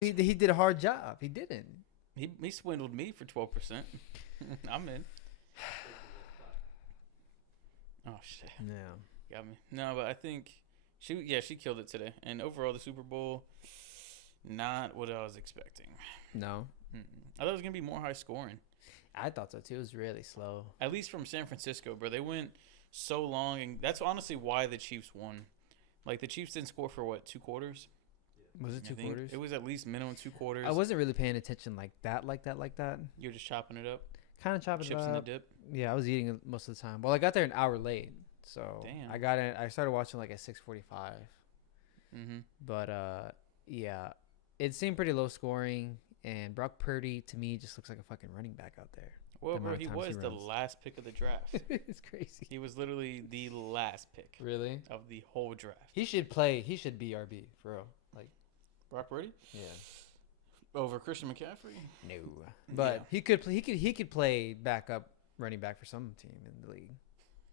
He did a hard job. He didn't. He swindled me for 12%. I'm in. Oh shit. Yeah. Got me. No, but I think she killed it today. And overall, the Super Bowl, not what I was expecting. No. Mm-mm. I thought it was gonna be more high scoring. I thought so too. It was really slow. At least from San Francisco, bro. They went so long, and that's honestly why the Chiefs won. Like the Chiefs didn't score for what, 2 quarters? Was it I 2 think quarters? it was at least minimum 2 quarters. I wasn't really paying attention like that. You're just chopping it up, Kind of chopping it chips in the up. dip. Yeah, I was eating it most of the time. Well, I got there an hour late, so Damn. I got it. I started watching like at 6:45. Mm-hmm. But yeah, it seemed pretty low scoring. And Brock Purdy to me just looks like a fucking running back out there. Well, The bro, amount he of times was he the runs. last pick of the draft. It's crazy. He was literally the last pick Really? of the whole draft. He should play. He should be RB for real. Like, Brock Purdy yeah. over Christian McCaffrey. No. But Yeah. he could. He could play backup running back for some team in the league.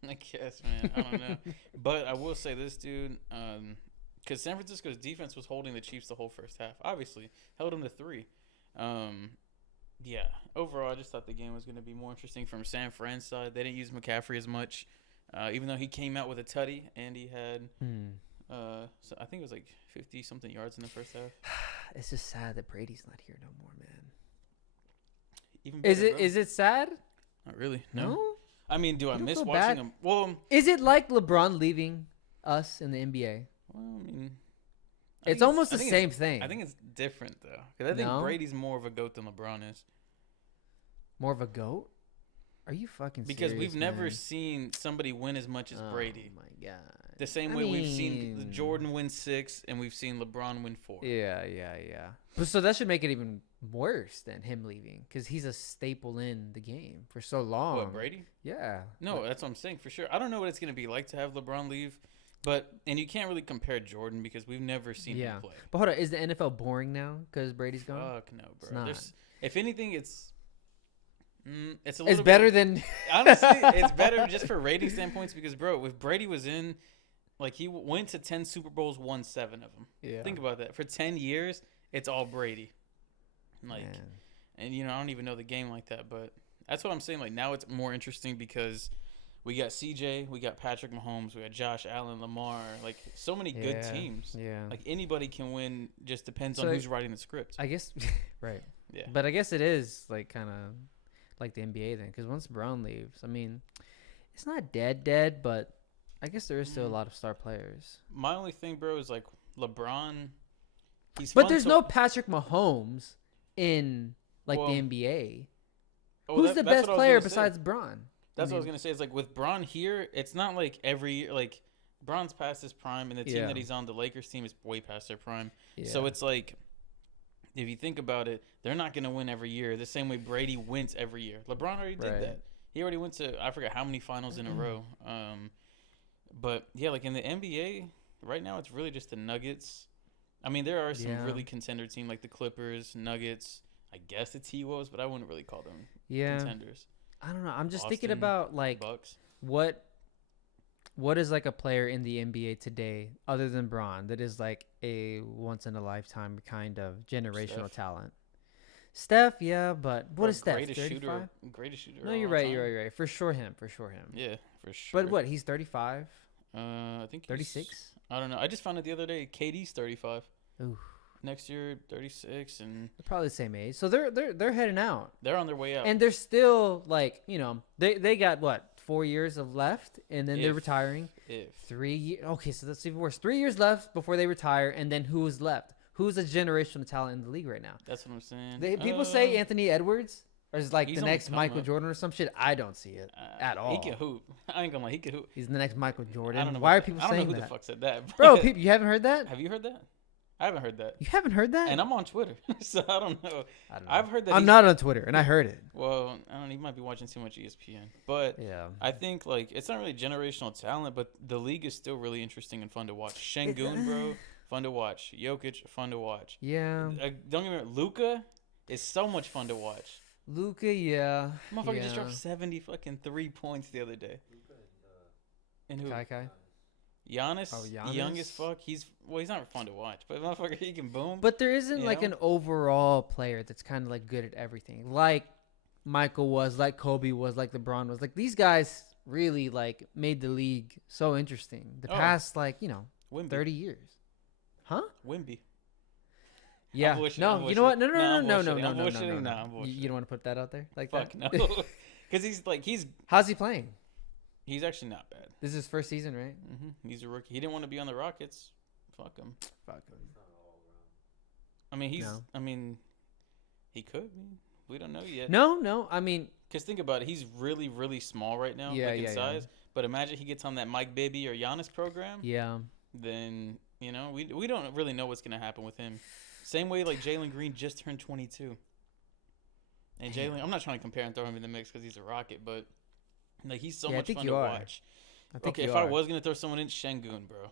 I guess, man. I don't know. But I will say this, dude. Because San Francisco's defense was holding the Chiefs the whole first half. Obviously, held them to 3. Yeah. Overall, I just thought the game was going to be more interesting from San Fran's side. They didn't use McCaffrey as much, even though he came out with a tutty and he had, so I think it was like 50 something yards in the first half. It's just sad that Brady's not here no more, man. Even better, bro. Is it sad? Not really. No. I mean, do I You don't miss feel watching bad? him? Well, Is it like LeBron leaving us in the NBA? I mean, It's almost the I think same thing. I think it's different though, because I think No? Brady's more of a goat than LeBron is. More of a goat? Are you fucking Because serious, we've never man? seen somebody win as much as Brady. Oh my god. The same I way we've seen mean- Jordan win 6 and we've seen LeBron win 4. Yeah. But so that should make it even worse than him leaving, because he's a staple in the game for so long. What, Brady? Yeah. No, that's what I'm saying for sure. I don't know what it's going to be like to have LeBron leave, and you can't really compare Jordan because we've never seen him play. But hold on, is the NFL boring now because Brady's gone? Fuck no, bro. It's not. If anything, it's a little It's bit, better than honestly, it's better just for rating standpoints because, bro, if Brady was in, like, he went to 10 Super Bowls, won 7 of them. Yeah. Think about that. For 10 years, it's all Brady. Like, Man. and, I don't even know the game like that, but that's what I'm saying. Like, now it's more interesting because we got CJ, we got Patrick Mahomes, we got Josh Allen, Lamar, like, so many good teams. Yeah. Like, anybody can win, just depends So on who's writing the script. I guess right. Yeah. But I guess it is like kind of like the NBA then, because once Brown leaves, I mean, it's not dead, but I guess there is still a lot of star players. My only thing, bro, is like LeBron. But there's no Patrick Mahomes in like Well, the NBA. Oh, Who's the that's best what I was player gonna say. besides Braun? That's what I was gonna say. Is like with Bron here, it's not like like Bron's past his prime, and the team Yeah. that he's on, the Lakers team, is way past their prime. Yeah. So it's like, if you think about it, they're not gonna win every year the same way Brady wins every year. LeBron already did Right. that. He already went to I forgot how many finals in a row. But yeah, like in the NBA right now, it's really just the Nuggets. I mean, there are some Yeah. really contender team like the Clippers, Nuggets. I guess the T-Wolves, but I wouldn't really call them yeah. contenders. I don't know. I'm just thinking Boston, about like Bucks. what is like a player in the NBA today other than Braun that is like a once in a lifetime kind of generational Steph. talent. Steph, yeah, but what Or is Steph? Greatest 35? shooter. Greatest shooter. No, of you're all right. time. You're right. For sure him. Yeah, for sure. But what? He's 35. I think 36. I don't know. I just found out the other day. KD's 35. Ooh, Next year, 36, and they're probably the same age. So they're heading out, they're on their way out. and they're still like they got what 4 years of left, and then they're If- retiring. if 3 years. Okay, so that's even worse. 3 years left before they retire, and then who's left? Who's a generational talent in the league right now? that's what I'm saying. People say Anthony Edwards is like he's the on the next come Michael up. Jordan or some shit. I don't see it at all. He can hoop. I ain't gonna lie. He can hoop. He's the next Michael Jordan. I don't know. Why are about people that. I don't saying know who that? the fuck said that, Bro, but- people, you haven't heard that? Have you heard that? I haven't heard that, You haven't heard that? and I'm on Twitter, so I don't know. I don't know. I've heard that. I'm he's- not on Twitter, and I heard it. Well, I don't know. He might be watching too much ESPN, but Yeah. I think like it's not really generational talent, but the league is still really interesting and fun to watch. Şengün, bro, fun to watch. Jokic, fun to watch. Yeah. Don't get me wrong, Luka is so much fun to watch. Luca, yeah. Motherfucker yeah. just dropped 70 fucking 3 points the other day. And who? Kai. Giannis, Oh, young as Giannis? fuck. He's not fun to watch, but motherfucker, he can boom. But there isn't You like know? an overall player that's kind of like good at everything, like Michael was, like Kobe was, like LeBron was. Like these guys really like made the league so interesting the Oh, past like Wimby, 30 years, huh? Wimby. Yeah. bullshitting, No, I'm you know what? No, no, Nah, no, I'm no, no, bullshitting. no, I'm no, no, no, bullshitting. no. Nah, I'm bullshitting. You don't want to put that out there like Fuck that? no, because he's How's he playing? he's actually not bad. This is his first season, right? He's a rookie. He didn't want to be on the Rockets. Fuck him. Fuck him. I mean, No. I mean, he could. We don't know yet. No. I mean, Because think about it. He's really, really small right now, Yeah, like in yeah, yeah. size. But imagine he gets on that Mike Bibby or Giannis program. yeah. Then, we don't really know what's going to happen with him. Same way like Jalen Green just turned 22. And Damn. Jalen, I'm not trying to compare and throw him in the mix because he's a Rocket, but like he's so Yeah, I much think fun you to are. watch. I think Okay, you if are. I was going to throw someone in, Şengün, bro.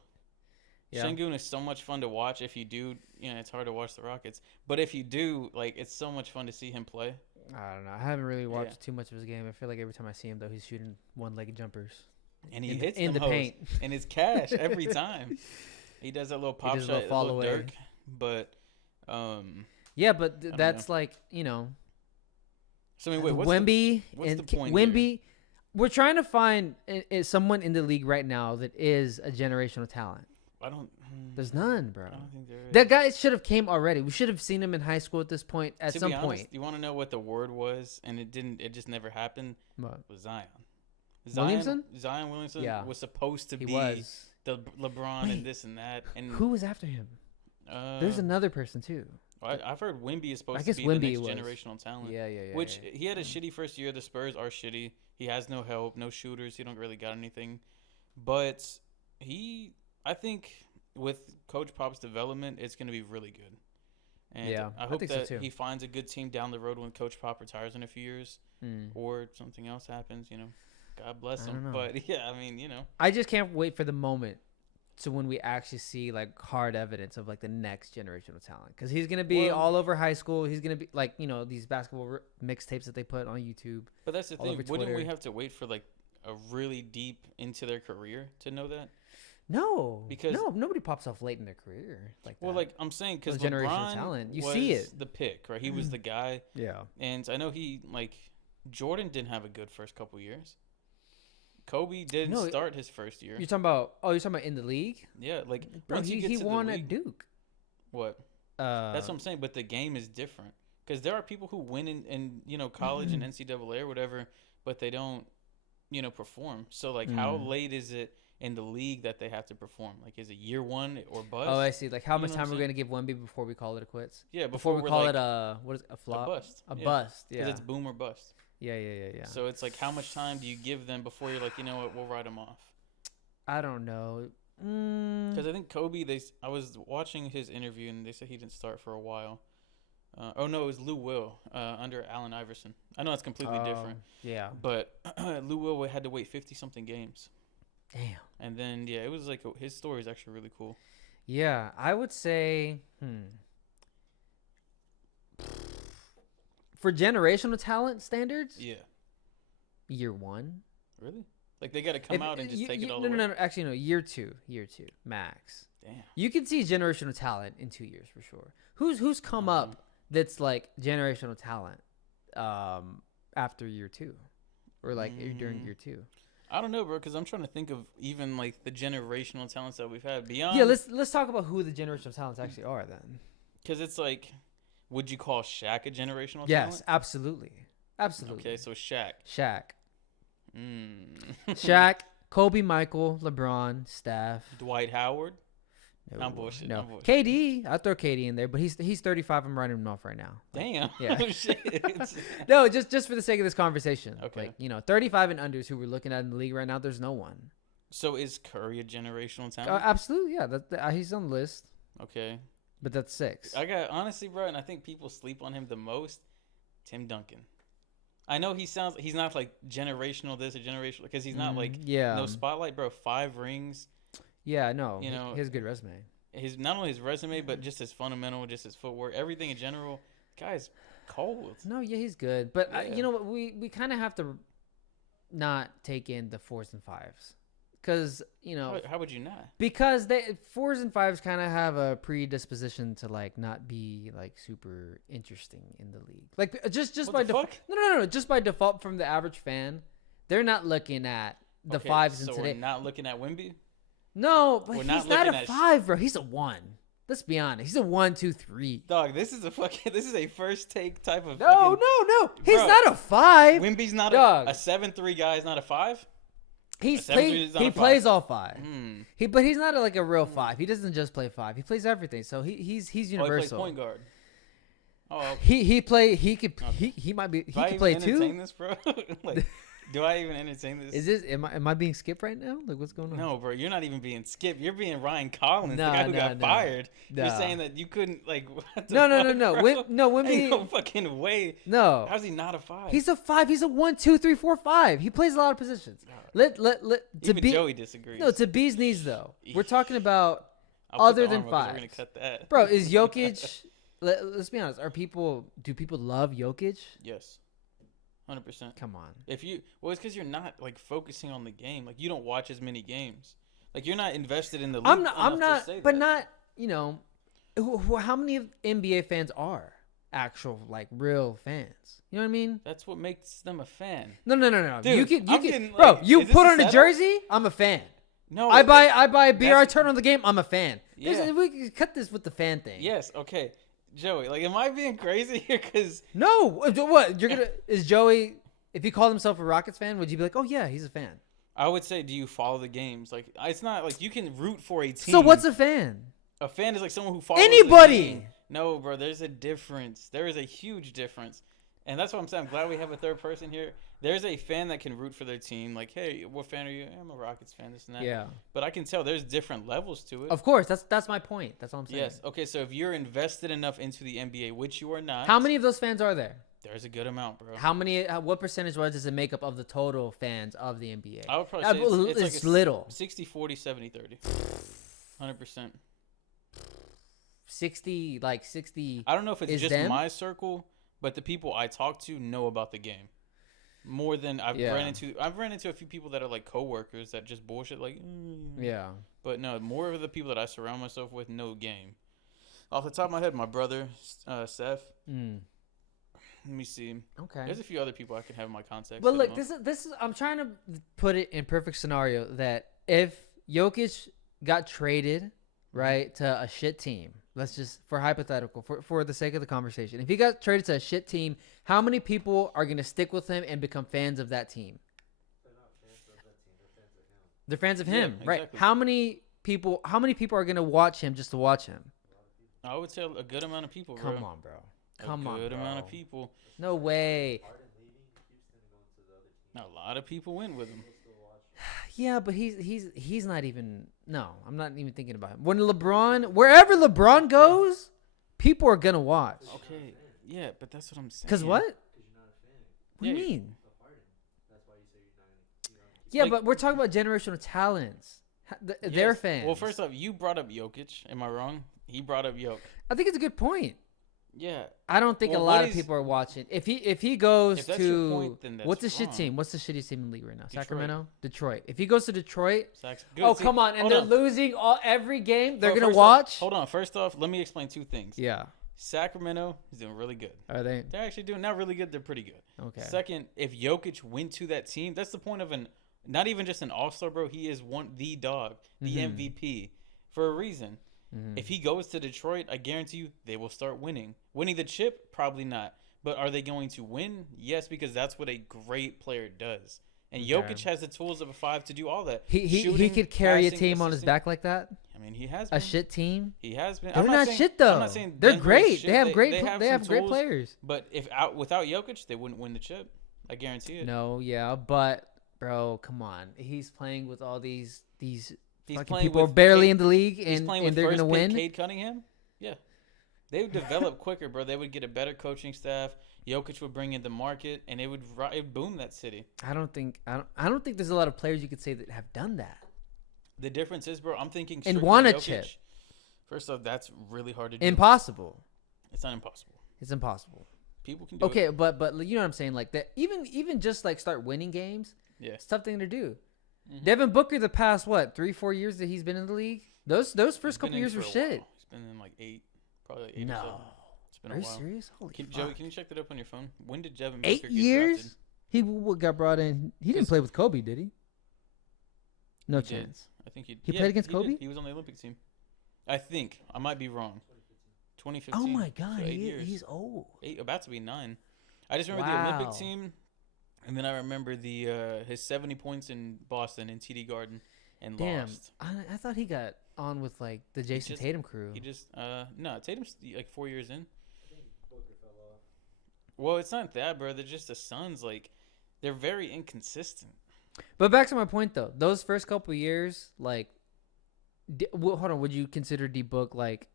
Yeah. Şengün is so much fun to watch. If you do, it's hard to watch the Rockets. But if you do, like, it's so much fun to see him play. I don't know. I haven't really watched Yeah. too much of his game. I feel like every time I see him, though, he's shooting one-legged jumpers. And he in, hits in them the hoes. paint. And it's cash every time. He does that little pop does a shot, little fall little away. Dirk. But, Yeah, but don't that's know. like so I mean, wait, Wemby the point Wemby. We're trying to find someone in the league right now that is a generational talent. I don't. There's none, bro. I don't think there is. That guy should have came already. We should have seen him in high school at this point. At To some be honest, point. you want to know what the word was, and it didn't. It just never happened. What? Was Zion. Williamson? Zion Williamson Yeah. was supposed to He be was. the LeBron Wait. and this and that. And Who was after him? There's another person too. I've heard Wemby is supposed I to guess be Wemby the next was. generational talent. Yeah. Which he had a shitty first year. The Spurs are shitty. He has no help, no shooters. He don't really got anything. But I think with Coach Pop's development, it's going to be really good. And Yeah, I I hope think so that too. he finds a good team down the road when Coach Pop retires in a few years, Hmm. or something else happens. God bless I him. don't know. But yeah, I mean, I just can't wait for the moment to when we actually see like hard evidence of like the next generational talent, because he's gonna be Well- all over high school. He's gonna be like these basketball mixtapes that they put on YouTube. But that's the All thing. over Wouldn't we Twitter. have to wait for like a really deep into their career to know that? No, Because- nobody pops off late in their career like that. Well, like I'm saying, because Those generational LeBron talent. You was see it. the pick, right? He was the guy, yeah, and I know Jordan didn't have a good first couple years. Kobe didn't No, start his first year. you're talking about in the league, Yeah, like bro. once you get He to won the at league, Duke. what? That's what I'm saying. But the game is different because there are people who win in college and NCAA or whatever, but they don't perform. So like, how late is it in the league that they have to perform? Like, is it year one or bust? Oh, I see. Like how You much know what time I'm we're gonna give Wemby before we call it a quits? Yeah, Before we we're call like it a flop, bust. a Yeah. bust. Because Yeah, it's boom or bust. yeah. So it's like, how much time do you give them before you're like, you know what, we'll write them off? I don't know. Because I think Kobe, I was watching his interview and they said he didn't start for a while. Oh no, it was Lou Will under Allen Iverson. I know it's completely different, Yeah. but Lou Will had to wait 50-something games, Damn. and then it was like his story is actually really cool. Yeah, I would say, for generational talent standards, Yeah, year one. really? Like they got to come out and just take it all no, away. no. Actually, no. Year two, max. Damn. You can see generational talent in 2 years for sure. Who's come up that's like generational talent, after year two, or like during year two? I don't know, bro, because I'm trying to think of even like the generational talents that we've had beyond. Yeah, let's talk about who the generational talents actually are then. Because it's like, would you call Shaq a generational Yes, talent? absolutely. Okay, so Shaq. Shaq, Mm. Shaq, Kobe, Michael, LeBron, Steph. Dwight Howard. No, I'm bullshit. No, I'm bullshit. KD. I throw KD in there, but he's 35. I'm writing him off right now. Damn. Yeah. Oh, shit. No, just for the sake of this conversation. Okay. Like 35 and unders who we're looking at in the league right now. There's no one. So is Curry a generational talent? Absolutely, yeah. He's on the list, Okay. but that's 6. I got honestly, bro, and I think people sleep on him the most. Tim Duncan. I know he's not like generational this or generational because he's not like no spotlight, bro. 5 rings. Yeah, no. You know, he has a good resume. His not only his resume but just his fundamental, just his footwork, everything in general. Guy's cold. No, yeah, he's good, but Yeah. you know what? We kind of have to not take in the 4s and 5s because you know. How would you not? Because they 4s and 5s kind of have a predisposition to like not be like super interesting in the league. Like just What by the default. fuck? No. Just by default from the average fan, they're not looking at the 5s in so today. we're not looking at Wemby. No, but We're he's not not looking a at 5, bro. He's a 1. Let's be honest. He's a 1, 2, 3. Dog, this is a first take type of. No. He's Bro, not a 5. Wemby's not Dog. a 7'3" guy. Is not a 5. He's A 7'3" played. is not He a 5. plays all 5. Mm. But he's not like a real 5. He doesn't just play 5. He plays everything. So he's Oh, he plays universal. point guard. Oh, okay. He could Okay. he might be he Do I could play even entertain too. this, bro? Like, do I even entertain this? Is this am I being skipped right now? Like what's going on? No, bro. You're not even being Skip. You're being Ryan Collins, Nah, the guy who nah, got nah. fired. You're Nah. saying that you couldn't like. What the No. fuck, bro? Wemby. Ain't no fucking way. No. How's he not a 5? He's a 5. He's a 1, 2, 3, 4, 5. He plays a lot of positions. Let to Even be Joey disagrees. no to be's knees though. We're talking about I'll put other the than arm up 'cause We're 5s. gonna cut that, Bro, is Jokic? Let's be honest. Do people love Jokic? Yes, 100%. Come on. It's because you're not like focusing on the game. Like you don't watch as many games. Like you're not invested in the league. I'm enough not. to say But that. not. You know, how many of NBA fans are actual like real fans? You know what I mean? That's what makes them a fan. No. Dude, you can, I'm getting, bro. like, You is this put a on a setup? jersey, I'm a fan. No, I buy a beer. I that's- turn on the game. I'm a fan. Yeah. We can cut this with the fan thing. Yes. Okay. Joey, like, am I being crazy here? Because No. What you're gonna is Joey? If he called himself a Rockets fan, would you be like, oh yeah, he's a fan? I would say, do you follow the games? Like, it's not like you can root for a team. So what's a fan? A fan is like someone who follows Anybody. The game. No, bro. There's a difference. There is a huge difference, and that's what I'm saying. I'm glad we have a third person here. There's a fan that can root for their team. Like, hey, what fan are you? I'm a Rockets fan. This and that. Yeah. But I can tell there's different levels to it. Of course, that's my point. That's all I'm saying. Yes. Okay. So if you're invested enough into the NBA, which you are not, How many of those fans are there? there's a good amount, bro. How many? What percentage does it make up of the total fans of the NBA? I would probably say it's like it's little. 60, 40, 70, 30. 100%. 60. I don't know if it's Is just them? my circle, but the people I talk to know about the game more than I've Yeah. ran into. I've ran into a few people that are like coworkers that just bullshit like. Yeah. But no, more of the people that I surround myself with know game. Off the top of my head, my brother, Seth. Mm. Let me see. Okay. There's a few other people I can have in my context. But look, this is. I'm trying to put it in perfect scenario that if Jokic got traded, right, to a shit team. Let's just, for hypothetical, for the sake of the conversation, if he got traded to a shit team, how many people are going to stick with him and become fans of that team? They're fans of him, Yeah, right? exactly. How many people are going to watch him just to watch him? I would say a good amount of people, bro. Come on, bro. Come on, A good amount bro. of people. No way. A lot of people went with him. Yeah, but he's not even. No, I'm not even thinking about him. Wherever LeBron goes, people are gonna watch. Okay, yeah, but that's what I'm saying. Cause what? What do you Yeah, mean? Yeah, Like- but we're talking about generational talents. Their Yes. fans. Well, first off, you brought up Jokic. Am I wrong? He brought up Jokic. I think it's a good point. Yeah. I don't think Well, a lot what of is- people are watching. If he goes If that's to your point, then that's what's the shit wrong. team? What's the shittiest team in the league right now? Detroit. Sacramento, Detroit. If he goes to Detroit, Good. oh See, come on, and hold they're on. losing every game. They're Bro, gonna first off- watch. Hold on. First off, let me explain two things. Yeah. Sacramento is doing really good. Are they? They're actually doing not really good. They're pretty good. Okay. Second, if Jokic went to that team, that's the point of not even just an all-star, bro. He is the dog, the Mhm. MVP for a reason. Mhm. If he goes to Detroit, I guarantee you they will start winning. Winning the chip, probably not. But are they going to win? Yes, because that's what a great player does. And Okay. Jokic has the tools of a 5 to do all that. He Shooting, could carry a passing, team on his assisting. back like that. I mean, he has A been. shit team. He has been. They're I'm not saying- shit I'm though. not saying They're Denver is great. shit. They have great. They They some have great tools, players. But without Jokic, they wouldn't win the chip. I guarantee it. No, yeah, but bro, come on. He's playing with all these He's fucking playing people are with barely Cade- in the league, He's and playing with they're first gonna pick win. Cade Cunningham. Yeah, they would develop quicker, bro. They would get a better coaching staff. Jokic would bring in the market, and it would boom that city. I don't think there's a lot of players you could say that have done that. The difference is, bro, I'm thinking And strictly won a Jokic. chip. First off, that's really hard to do. Impossible. It's not impossible. It's impossible. People can do it. Okay, but you know what I'm saying? Like that, even just like start winning games. Yeah. It's a tough thing to do. Mm-hmm. Devin Booker, the past 3-4 years that he's been in the league, those first couple years were shit. He's been in like 8, probably like 8 or No, 7. It's been are a you while. serious? Holy fuck. Joey, can you check that up on your phone? When did Devin 8 Booker get years? drafted? He got brought in. He didn't play with Kobe, did he? No He did. chance. I think He played against he did. Kobe? He was on the Olympic team. I think. I might be wrong. 2015. Oh my god, So 8 years. he's old. 8, about to be 9. I just remember the Olympic team, and then I remember the his 70 points in Boston in TD Garden and lost. I thought he got on with like the Jason Tatum crew. He just no, Tatum's like 4 years in. I think Booker fell off. Well, it's not that, bro. They're just the Suns. Like, they're very inconsistent. But back to my point though, those first couple years, like, hold on, would you consider D-Book like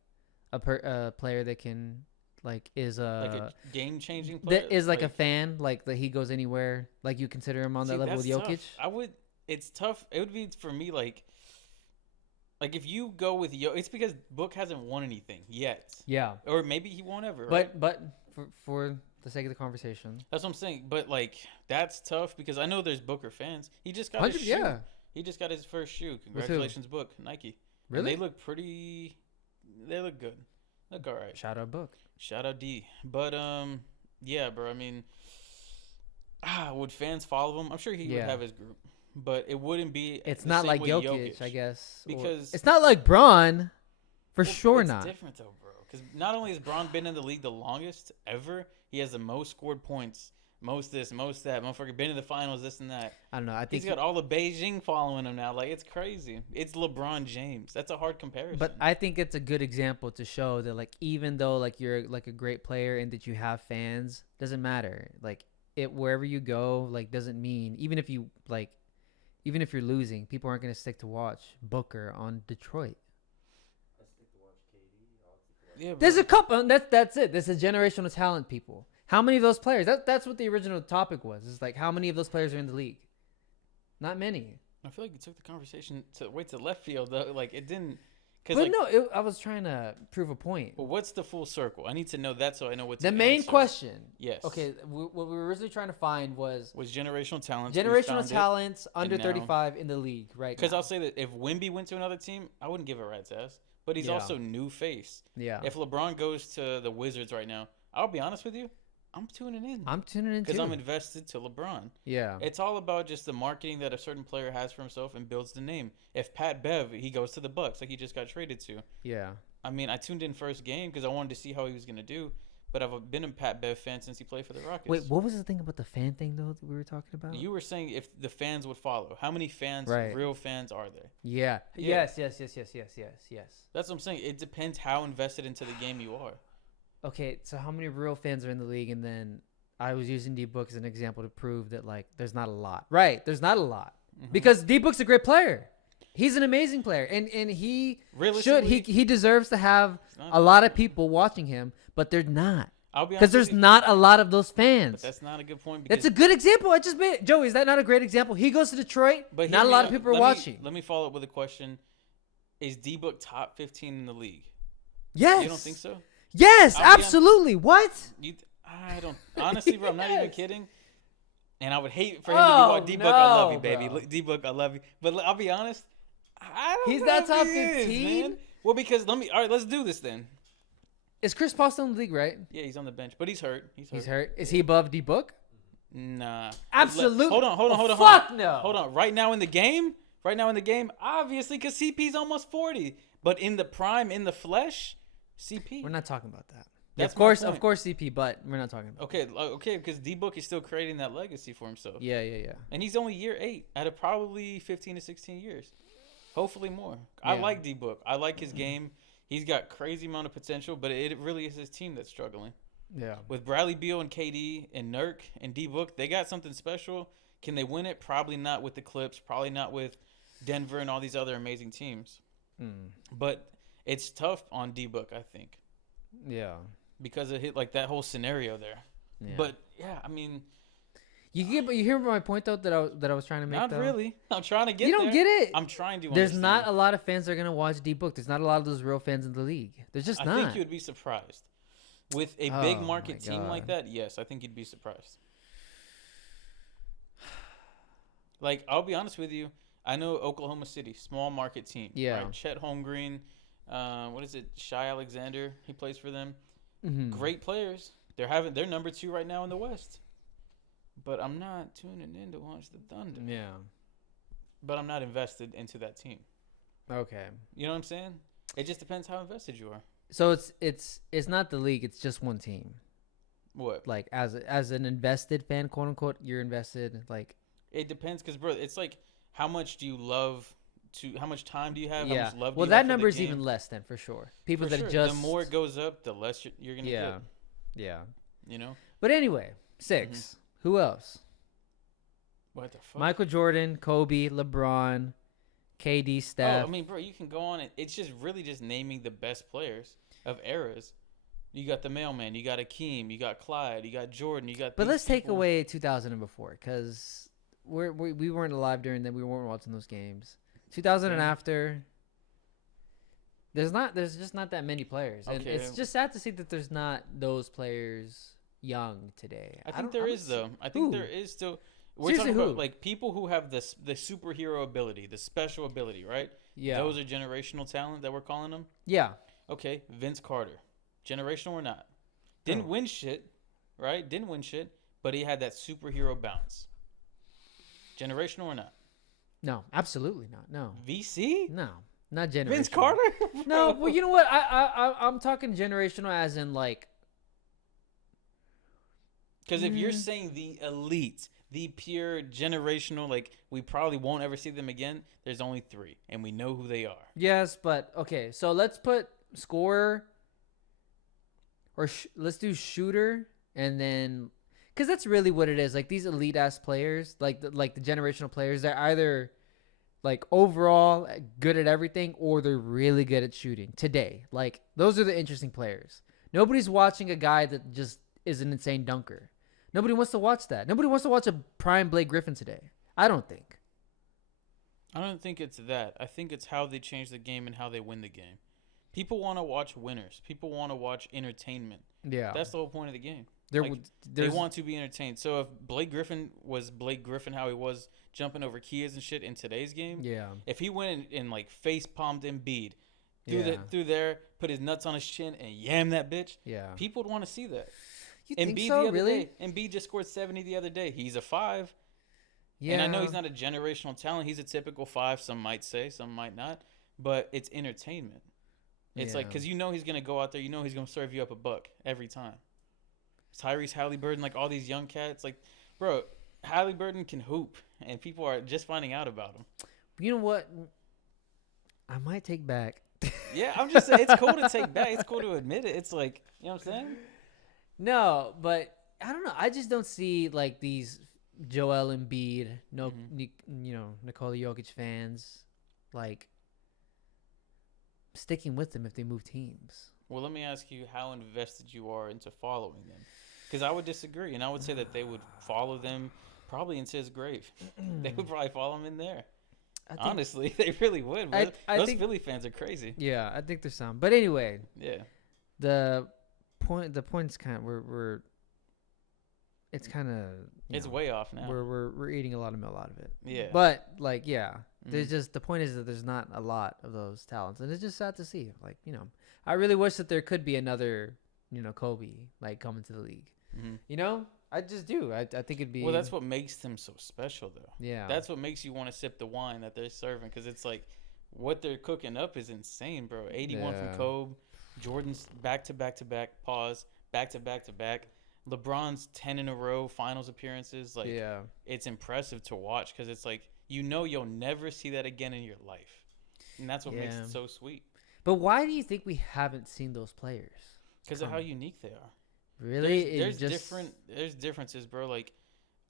a player that can like is like a game-changing player that is like a fan, like that he goes anywhere, like you consider him on that level with Jokic? Tough. It's tough. It would be for me like if you go with it's because Book hasn't won anything yet. Yeah, or maybe he won't ever. Right? But for the sake of the conversation, that's what I'm saying. But like that's tough because I know there's Booker fans. He just got his shoe. Yeah. He just got his first shoe. Congratulations, Book. Nike. Really? And they look pretty. They look good. Look all right. Shout out Book. Shout out D. But yeah, bro. I mean, would fans follow him? I'm sure he would have his group, but it wouldn't be. It's not like Jokic, I guess. Because it's not like Braun, for sure it's not. It's different though, bro. Because not only has Braun been in the league the longest ever, he has the most scored points. Most this, most that. Motherfucker been in the finals, this and that. I don't know. I think he's got all of Beijing following him now. Like, it's crazy. It's LeBron James. That's a hard comparison. But I think it's a good example to show that, like, even though, like, you're, like, a great player and that you have fans, doesn't matter. Like, wherever you go, like, doesn't mean, even if you're losing, people aren't going to stick to watch Booker on Detroit. Yeah, there's a couple. That's it. This is generational talent, people. How many of those players? That's what the original topic was. It's like, how many of those players are in the league? Not many. I feel like you took the conversation to left field though. Like it didn't. But I was trying to prove a point. Well, what's the full circle? I need to know that so I know what's the main question. Yes. Okay. What we were originally trying to find was generational talent. Generational talents under 35 in the league, right? Because I'll say that if Wemby went to another team, I wouldn't give a rat's ass. But he's also new face. Yeah. If LeBron goes to the Wizards right now, I'll be honest with you. I'm tuning in. Because I'm invested to LeBron. Yeah. It's all about just the marketing that a certain player has for himself and builds the name. If Pat Bev, he goes to the Bucks like he just got traded to. Yeah. I mean, I tuned in first game because I wanted to see how he was going to do. But I've been a Pat Bev fan since he played for the Rockets. Wait, what was the thing about the fan thing, though, that we were talking about? You were saying if the fans would follow. How many fans, real fans, are there? Yeah. Yes. That's what I'm saying. It depends how invested into the game you are. Okay, so how many real fans are in the league? And then I was using D-Book as an example to prove that, like, there's not a lot. Right, there's not a lot. Mm-hmm. Because D-Book's a great player. He's an amazing player. And he he deserves to have a lot of people watching him, but they're not. Because there's not a lot of those fans. But that's not a good point. That's a good example. I just made it. Joey, is that not a great example? He goes to Detroit, but not a lot of people are watching. Let me follow up with a question. Is D-Book top 15 in the league? Yes. You don't think so? Yes, absolutely. What? I don't. Honestly, bro, I'm not even kidding. And I would hate for him to be D-Book. No, I love you, baby. D-Book, I love you. But I'll be honest. I don't. He's not top 15. Well, because all right, let's do this then. Is Chris Paul still in the league, right? Yeah, he's on the bench, but he's hurt. He's hurt. Is he above D-Book? Nah. Absolutely. Hold on. Fuck no. Hold on. Right now in the game, obviously, because CP's almost 40. But in the prime, in the flesh, CP. We're not talking about that. That's of course, CP, but we're not talking about Okay, because D-Book is still creating that legacy for himself. Yeah. And he's only year 8 out of probably 15 to 16 years. Hopefully more. Yeah. I like D-Book. I like his game. He's got crazy amount of potential, but it really is his team that's struggling. Yeah. With Bradley Beal and KD and Nurk and D-Book, they got something special. Can they win it? Probably not with the Clips. Probably not with Denver and all these other amazing teams. But it's tough on D-Book, I think. Yeah. Because it hit like that whole scenario there. Yeah. But yeah, I mean, you hear my point though that I was trying to make. Not really. I'm trying to get. You don't get it. I'm trying to. There's not a lot of fans that are gonna watch D-Book. There's not a lot of those real fans in the league. There's just not. I think you would be surprised with a big market team like that. Yes, I think you'd be surprised. Like, I'll be honest with you. I know Oklahoma City, small market team. Yeah. Right? Chet Holmgren, what is it? Shai Alexander, he plays for them. Mm-hmm. Great players. They're number 2 right now in the West. But I'm not tuning in to watch the Thunder. Yeah. But I'm not invested into that team. Okay. You know what I'm saying? It just depends how invested you are. So it's not the league. It's just one team. What? Like as an invested fan, quote unquote, you're invested. Like it depends, because bro, it's like how much do you love to? How much time do you have? yeah. How much love? Well, do you have that for number the is game? even less than for sure. People For that sure. just The more it goes up, the less you're gonna yeah, get. yeah. You know. But anyway, 6. Who else? What the fuck? Michael Jordan, Kobe, LeBron, KD, Steph. Oh, I mean, bro, you can go on and it's just really just naming the best players of eras. You got the mailman, you got Akeem, you got Clyde, you got Jordan, you got. But these let's take people. away 2000 and before, because we weren't alive during that. We weren't watching those games. 2000 and Yeah. after. There's just not that many players, and Okay. it's just sad to see that there's not those players young today. I think there is though. I think there is still. We're Seriously, talking about who? like people who have the superhero ability, the special ability, right? Yeah. Those are generational talent that we're calling them. Yeah. Okay, Vince Carter, generational or not, didn't No. win shit, right? Didn't win shit, but he had that superhero bounce. Generational or not? No, absolutely not. No. VC? No. Not generational. Vince Carter? No, well, you know what? I'm talking generational as in like. Because if you're saying the elite, the pure generational, like we probably won't ever see them again, there's only 3, and we know who they are. Yes, but okay. So let's put scorer, or let's do shooter, and then, because that's really what it is. Like these elite ass players, like the generational players, they're either like overall good at everything, or they're really good at shooting today. Like those are the interesting players. Nobody's watching a guy that just is an insane dunker. Nobody wants to watch that. Nobody wants to watch a prime Blake Griffin today. I don't think. I don't think it's that. I think it's how they change the game and how they win the game. People want to watch winners. People want to watch entertainment. Yeah. That's the whole point of the game. They They want to be entertained. So if Blake Griffin was Blake Griffin, how he was jumping over Kias and shit in today's game, Yeah. if he went and like face palmed Embiid Yeah. through there, put his nuts on his chin and yam that bitch, Yeah. people would want to see that. You think Embiid so? the other Really? day, Embiid just scored 70 the other day. He's a 5. Yeah. And I know he's not a generational talent. He's a typical 5. Some might say, some might not. But it's entertainment. It's like, because you know he's going to go out there. You know he's going to serve you up a buck every time. Tyrese Halliburton, like all these young cats. Like, bro, Halliburton can hoop. And people are just finding out about him. You know what? I might take back. Yeah, I'm just saying. It's cool to take back. It's cool to admit it. It's like, you know what I'm saying? No, but I don't know. I just don't see like these Joel Embiid, Nikola Jokic fans like sticking with them if they move teams. Well, let me ask you how invested you are into following them. Because I would disagree, and I would say that they would follow them probably into his grave. They would probably follow him in there. Honestly, they really would. Those think, Philly fans are crazy. Yeah, I think there's some. But anyway, yeah. The point's kind of we're it's kind of it's way off now. We're eating a lot of meal out of it. Yeah. But like there's just the point is that there's not a lot of those talents, and it's just sad to see. Like I really wish that there could be another Kobe like coming to the league. Mm-hmm. I just do. I think it'd be. Well, that's what makes them so special, though. Yeah. That's what makes you want to sip the wine that they're serving, because it's like what they're cooking up is insane, bro. 81 from Kobe, Jordan's back to back to back. Pause. Back to back to back. LeBron's 10 in a row finals appearances. Like, it's impressive to watch, because it's like you'll never see that again in your life, and that's what makes it so sweet. But why do you think we haven't seen those players? Because of how unique they are. Really, there's differences, bro. Like,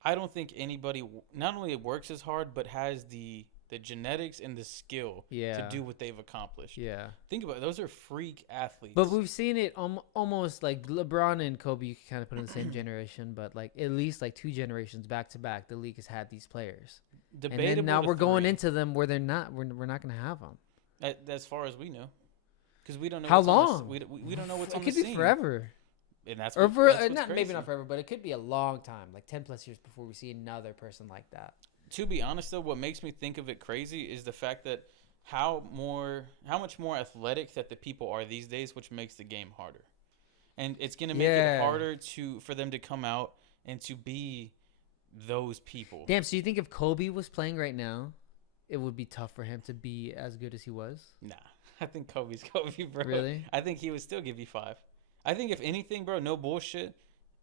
I don't think anybody not only works as hard, but has the genetics and the skill to do what they've accomplished. Yeah, think about it. Those are freak athletes. But we've seen it almost like LeBron and Kobe. You can kind of put in the same generation, but like at least like 2 generations back to back, the league has had these players. And then now we're going into them where they're not. We're not going to have them. As far as we know, because we don't know how long. We don't know what's on the scene. It could be forever. And that's maybe not forever, but it could be a long time, like 10+ years before we see another person like that. To be honest, though, what makes me think of it crazy is the fact that how much more athletic that the people are these days, which makes the game harder. And it's gonna make it harder for them to come out and to be those people. Damn. So you think if Kobe was playing right now, it would be tough for him to be as good as he was? Nah, I think Kobe's Kobe, bro. Really? I think he would still give you 5. I think if anything, bro, no bullshit.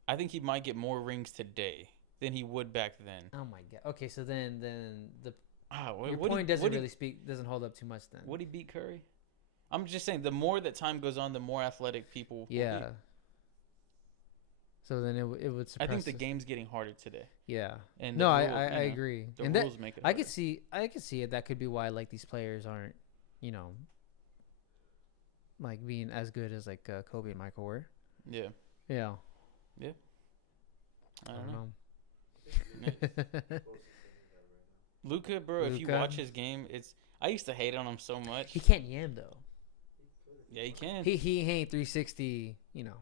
I think he might get more rings today than he would back then. Oh my god. Okay, so then the your what point doesn't hold up too much then. Would he beat Curry? I'm just saying, the more that time goes on, the more athletic people will be. So then it would suppress. I think the game's getting harder today. Yeah. And no, I agree. The and rules make it harder. I could see it. That could be why like these players aren't, like being as good as like Kobe and Michael were. Yeah. Yeah. Yeah. I don't know. Luka, bro, if you watch his game, I used to hate on him so much. He can't yam though. Yeah, he can. He ain't 360,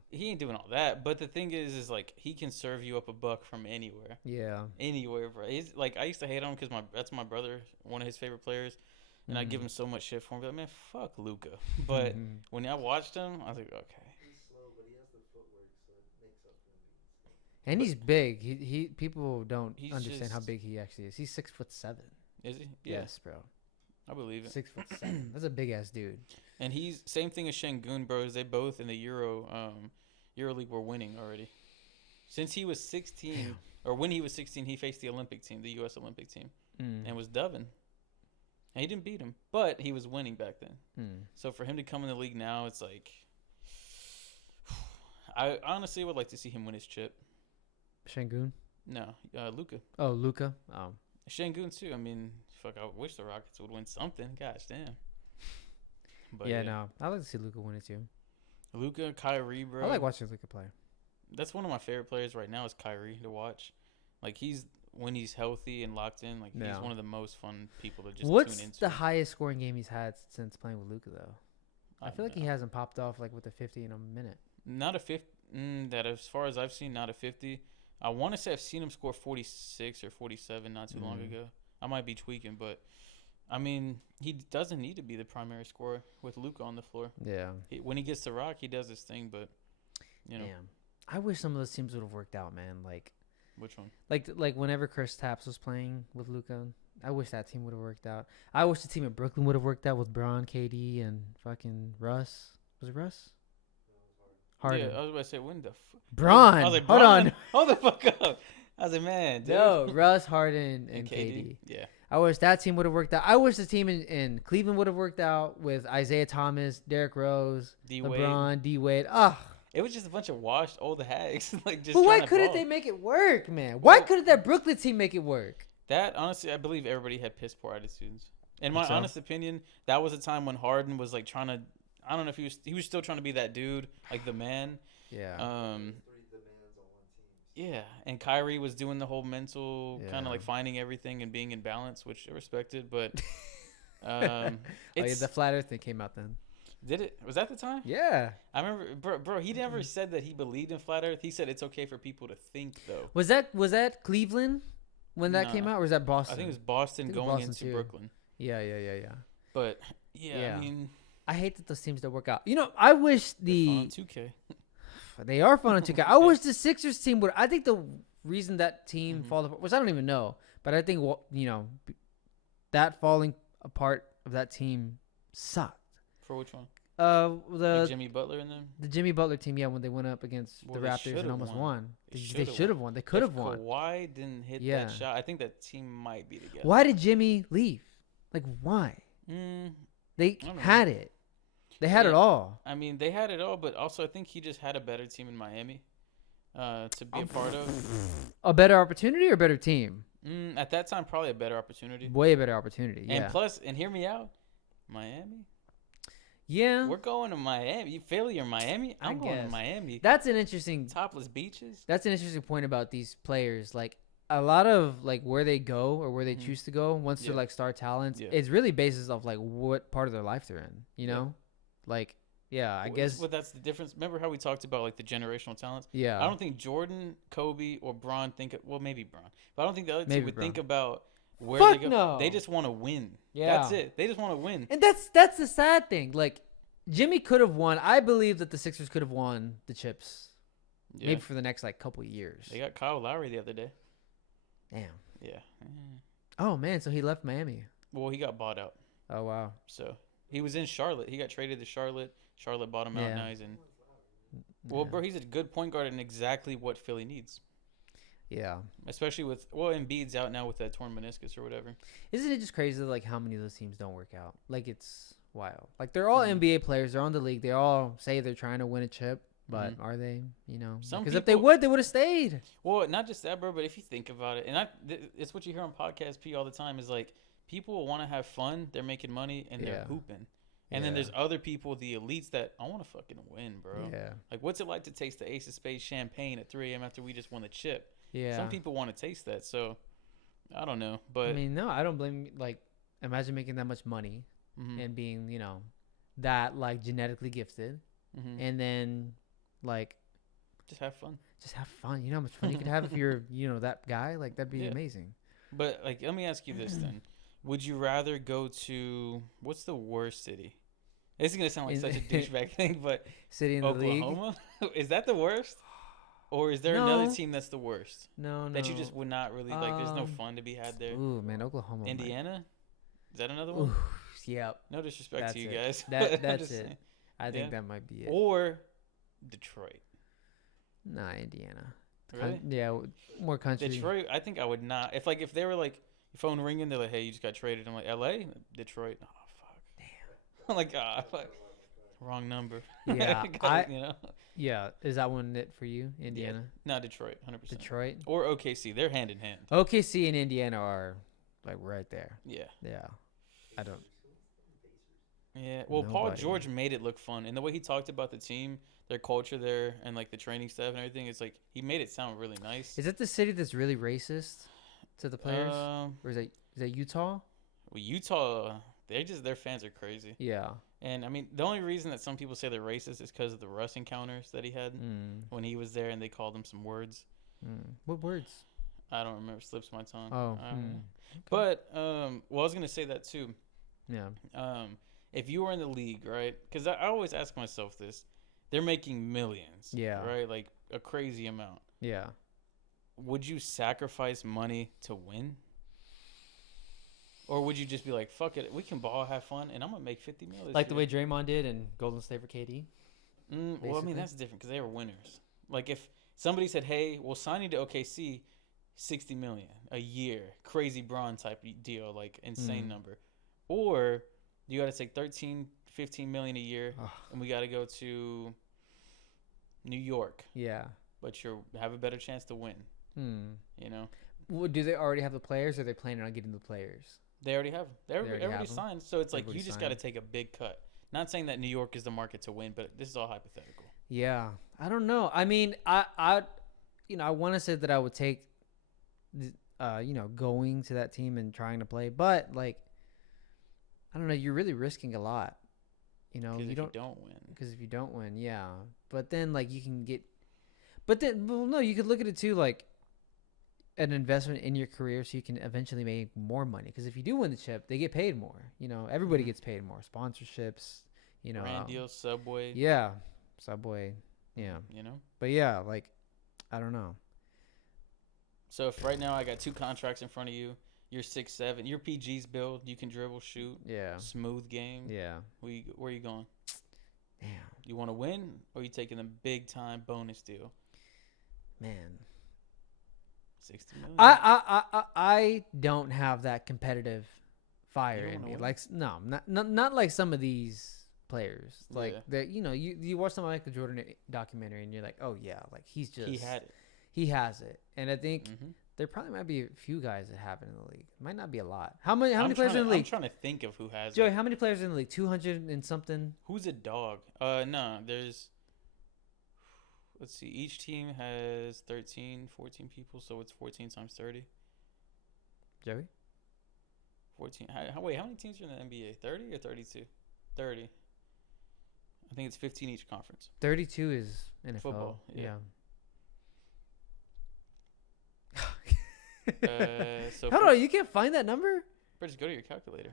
He ain't doing all that, but the thing is like he can serve you up a buck from anywhere. Yeah. Anywhere, bro. He's like, I used to hate on him because that's my brother, one of his favorite players, and I give him so much shit for him. Be like, man, fuck Luka. But when I watched him, I was like, okay. He's slow, but he has the footwork, so it makes up for him being slow. And he's big. He people don't understand just, how big he actually is. He's 6'7". Is he? Yeah. Yes, bro. I believe it. 6'7". That's a big ass dude. And he's same thing as Şengün, bros. They both in the EuroLeague were winning already. Since he was 16, or when he was 16, he faced the Olympic team, the U.S. Olympic team, and was dubbing. And he didn't beat him, but he was winning back then. So for him to come in the league now, it's like, I honestly would like to see him win his chip. Şengün? No, Luka. Oh, Luka. Oh. Şengün too. I mean, fuck, I wish the Rockets would win something. Gosh damn. But yeah, no. I like to see Luka win it too. Luka, Kyrie, bro. I like watching Luka play. That's one of my favorite players right now is Kyrie to watch. Like when he's healthy and locked in, like he's one of the most fun people to just tune into. What's the highest scoring game he's had since playing with Luka though? I feel like he hasn't popped off like with a 50 in a minute. Not a 50. That as far as I've seen, not a 50. I want to say I've seen him score 46 or 47 not too long ago. I might be tweaking, but I mean, he doesn't need to be the primary scorer with Luka on the floor. Yeah. When he gets to rock, he does his thing, but Damn. I wish some of those teams would have worked out, man. Like, which one? Like whenever Chris Tapps was playing with Luka, I wish that team would have worked out. I wish the team in Brooklyn would have worked out with Bron, KD, and fucking Russ. Was it Russ? Harden. Yeah, I was about to say, when the Bron. I was like, hold on. Hold the fuck up. I was like, man, dude. No, Russ, Harden, and KD. Yeah. I wish that team would have worked out. I wish the team in Cleveland would have worked out with Isaiah Thomas, Derrick Rose, LeBron, D-Wade. Ugh. It was just a bunch of washed old hags. But why couldn't they make it work, man? Why couldn't that Brooklyn team make it work? That, honestly, I believe everybody had piss poor attitudes. In my honest opinion, that was a time when Harden was like trying to, I don't know if he was still trying to be that dude, like the man. Yeah. Yeah, and Kyrie was doing the whole mental kind of like finding everything and being in balance, which I respected. But the flat Earth thing came out then. Did it? Was that the time? Yeah. I remember, bro. He never said that he believed in flat Earth. He said it's okay for people to think, though. Was that Cleveland when that came out, or was that Boston? I think it was Boston going into Brooklyn. Yeah. But yeah, I mean, I hate that those teams don't work out. I wish fun on 2K. They are fun on 2K. I wish the Sixers team would. I think the reason that team fall apart, which I don't even know, but I think that falling apart of that team sucked. For which one? The Jimmy Butler and them. The Jimmy Butler team, when they went up against the Raptors and almost won. They should have won. They could have won. Kawhi didn't hit that shot. I think that team might be together. Why did Jimmy leave? Like, why? They had it. They had it all. I mean, they had it all, but also I think he just had a better team in Miami to be a part of. A better opportunity or a better team? At that time, probably a better opportunity. Way better opportunity, yeah. And plus, and hear me out, Miami. Yeah. We're going to Miami. You feel you're in Miami? I'm going to Miami. That's an interesting... Topless beaches? That's an interesting point about these players. Like, a lot of, like, where they go or where they choose to go once they're, like, star talents, it's really basis of, like, what part of their life they're in, you know? Like, I guess... Well, that's the difference. Remember how we talked about, like, the generational talents? Yeah. I don't think Jordan, Kobe, or Bron think... Well, maybe Bron. But I don't think the other two would think about where Fuck they go. no. They just want to win. Yeah. That's it. They just want to win. And that's the sad thing. Like, Jimmy could have won. I believe that the Sixers could have won the chips. Yeah. Maybe for the next like couple years. They got Kyle Lowry the other day. Damn. Yeah. Oh man, so he left Miami. Well, he got bought out. Oh wow. So he was in Charlotte. He got traded to Charlotte. Charlotte bought him out. Yeah. Now he's in. Well, Yeah. bro, he's a good point guard and exactly what Philly needs. Yeah. Especially with Embiid's out now with that torn meniscus or whatever. Isn't it just crazy like how many of those teams don't work out? Like it's wild. Like they're all Mhm. NBA players. They're on the league. They all say they're trying to win a chip, but Mhm. are they? You know, Some because if they people- would, they would have stayed. Well, not just that, bro, but if you think about it, and it's what you hear on podcast P all the time is like people want to have fun, they're making money, and they're Yeah. hooping. And then Yeah. there's other people, the elites, that I want to fucking win, bro. Yeah. Like, what's it like to taste the Ace of Spades champagne at 3 a.m. after we just won the chip? Yeah. Some people want to taste that, so I don't know, but I mean, no, I don't blame. Like, imagine making that much money mhm, and being, you know, that like genetically gifted, mhm. and then like Just have fun. just have fun. You know how much fun you could have if you're, you know, that guy. Like that'd be Yeah. amazing. But like, let me ask you this then: would you rather go to what's the worst city? This is gonna sound like In- such a douchebag thing, but City in the league. Oklahoma is that the worst, or is there No. another team that's the worst No, no. that you just would not really like? There's no Um, fun to be had there. Ooh, man, Oklahoma. might- Indiana, is that another Ooh, one? yep. No disrespect That's to you it. guys. That- but I'm that's just it. saying. I think Yeah. that might be it. Or Detroit. Nah, Indiana. Really? Yeah, more country. Detroit, I think I would not. If they were like your phone ringing, they're like, "Hey, you just got traded." I'm like, "L.A., Detroit." Oh fuck. Damn. I'm like, fuck. Wrong number. Yeah, You know. Yeah, is that one it for you, Indiana? No, Detroit, 100%. Detroit. Or OKC, they're hand in hand. OKC and Indiana are like right there. Yeah. Yeah, I don't. Yeah. Well, Paul Nobody. George made it look fun, and the way he talked about the team, their culture there, and like the training staff and everything, it's like he made it sound really nice. Is it the city that's really racist to the players, Um, or is that Utah? well, Utah, their fans are crazy. Yeah. And I mean, the only reason that some people say they're racist is because of the Russ encounters that he had when he was there, and they called him some words. What words? I don't remember. Slips my tongue. Oh. But well, I was gonna say that too. Yeah. If you were in the league, right? Because I always ask myself this: they're making millions, Yeah. right? Like a crazy amount. Yeah. Would you sacrifice money to win? Or would you just be like, fuck it, we can ball, have fun, and I'm going to make $50 million this Like the year. way Draymond did in Golden State for KD. Well, I basically. mean, that's different because they were winners. Like if somebody said, hey, we'll sign you to OKC, $60 million a year, crazy Braun type deal, like insane number. Or you got to take $13, $15 million a year, Ugh. and we got to go to New York, Yeah. but you have a better chance to win, you know? Well, do they already have the players, or are they planning on getting the players? They already have. already Everybody have 'em? signed. So it's like you Everybody just got to signed. take a big cut. Not saying that New York is the market to win, but this is all hypothetical. Yeah, I don't know. I mean, I I want to say that I would take, going to that team and trying to play, but like, I don't know. You're really risking a lot. Because You if don't you don't win. because if you don't win, yeah. But then like you can get, no, you could look at it too like an investment in your career, so you can eventually make more money. Because if you do win the chip, they get paid more. Everybody Mhm. gets paid more. Sponsorships. Brand deals, Subway. Yeah, Subway. Yeah. You know? But yeah, like, I don't know. So if right now I got 2 contracts in front of you, you're 6'7", your PG's build, you can dribble, shoot, Yeah. smooth game. Yeah. Where you going? Damn, You want to win, or you taking the big time bonus deal? man. 60 million. I don't have that competitive fire don't in wanna me. win? Like, no, not like some of these players. Like Yeah. that, you watch the Michael Jordan documentary and you're like, oh yeah, like he had it. he has it. And I think Mm-hmm. there probably might be a few guys that have it in the league. Might not be a lot. How many players are in the I'm league? trying to think of who has Joey, it. how many players are in the league? 200 and something. Who's a dog? No, there's. Let's see. Each team has 13, 14 people, so it's 14 times 30. Joey? 14. Wait, how many teams are in the NBA? 30 or 32? 30. I think it's 15 each conference. 32 is NFL. Football, yeah. Yeah. So Hold on, you can't find that number? Bro, just go to your calculator.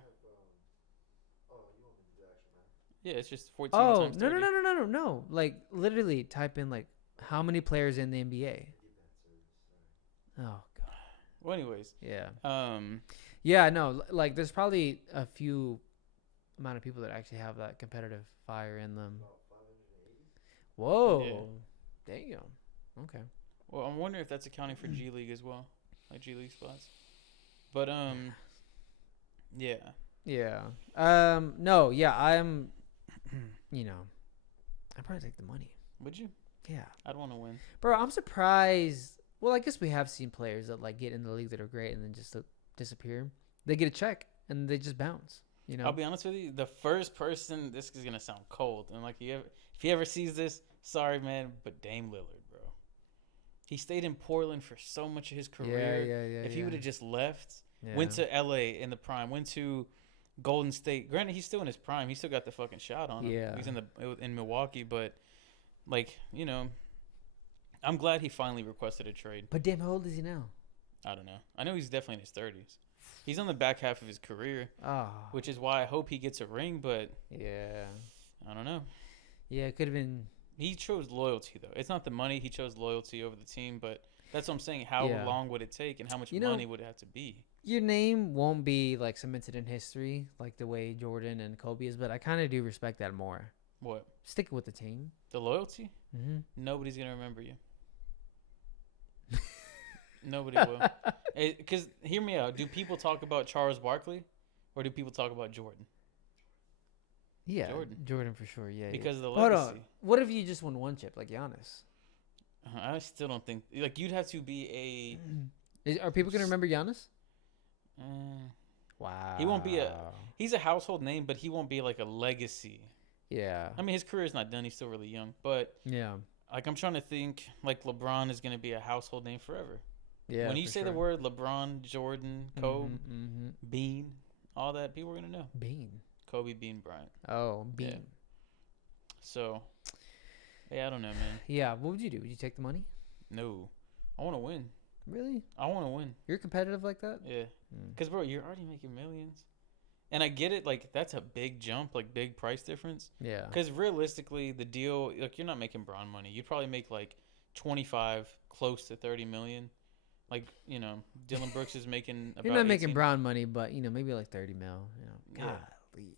Oh, you want me to do the actual math? Yeah, it's just 14 Oh, times no, 30. no. Like, literally type in, like, how many players in the NBA? Give that service. Sorry. Oh, God. Well, anyways, Yeah. um, Yeah, no, like, there's probably a few amount of people that actually have that competitive fire in them. About 580. Whoa. Damn. Okay. well, I'm wondering if that's accounting for G League as well, like G League spots. But yeah, Yeah. No, yeah, I'm, I'd probably take the money. would you? Yeah. I'd want to win. Bro, I'm surprised. Well, I guess we have seen players that, like, get in the league that are great and then just disappear. They get a check and they just bounce, I'll be honest with you. The first person, this is gonna sound cold, and like if he ever sees this, sorry man, but Dame Lillard, bro. He stayed in Portland for so much of his career. Yeah. If he would have just left, Yeah. went to LA in the prime, went to Golden State. Granted, he's still in his prime. He still got the fucking shot on him. Yeah. He's in Milwaukee, but like I'm glad he finally requested a trade. But damn, how old is he now? I don't know. I know he's definitely in his 30s. He's on the back half of his career, Oh. which is why I hope he gets a ring. But Yeah. I don't know. Yeah, it could have been. He chose loyalty though. It's not the money. He chose loyalty over the team. But that's what I'm saying. How Yeah. long would it take, and how much You know- money would it have to be? Your name won't be, like, cemented in history like the way Jordan and Kobe is, but I kind of do respect that more. What? Stick with the team. The loyalty? Mm-hmm. Nobody's gonna remember you. Nobody will. Because hear me out. Do people talk about Charles Barkley, or do people talk about Jordan? Yeah, Jordan. Jordan for sure. Yeah. Because of the Hold legacy. on. What if you just won one chip like Giannis? I still don't think like you'd have to be Are people gonna remember Giannis? a. Wow. He won't be He's a household name, but he won't be like a legacy. Yeah. I mean, his career's not done. He's still really young, but Yeah. like I'm trying to think, like LeBron is gonna be a household name forever. Yeah. when you for say the sure. word LeBron, Jordan, Kobe, Mm-hmm. Bean, all that, people are gonna know. Bean. Kobe, Bean, Bryant. Oh, Bean. Yeah. So, yeah, I don't know, man. Yeah. What would you do? Would you take the money? No, I want to win. Really? I want to win. You're competitive like that? Yeah, Mm. because bro, you're already making millions, and I get it. Like that's a big jump, like big price difference. Yeah. Because realistically, the deal, like you're not making Braun money. You'd probably make like 25, close to 30 million. Like Dylan Brooks is making. About You're not making 18. Brown money, but maybe like 30 mil. Yeah. Golly.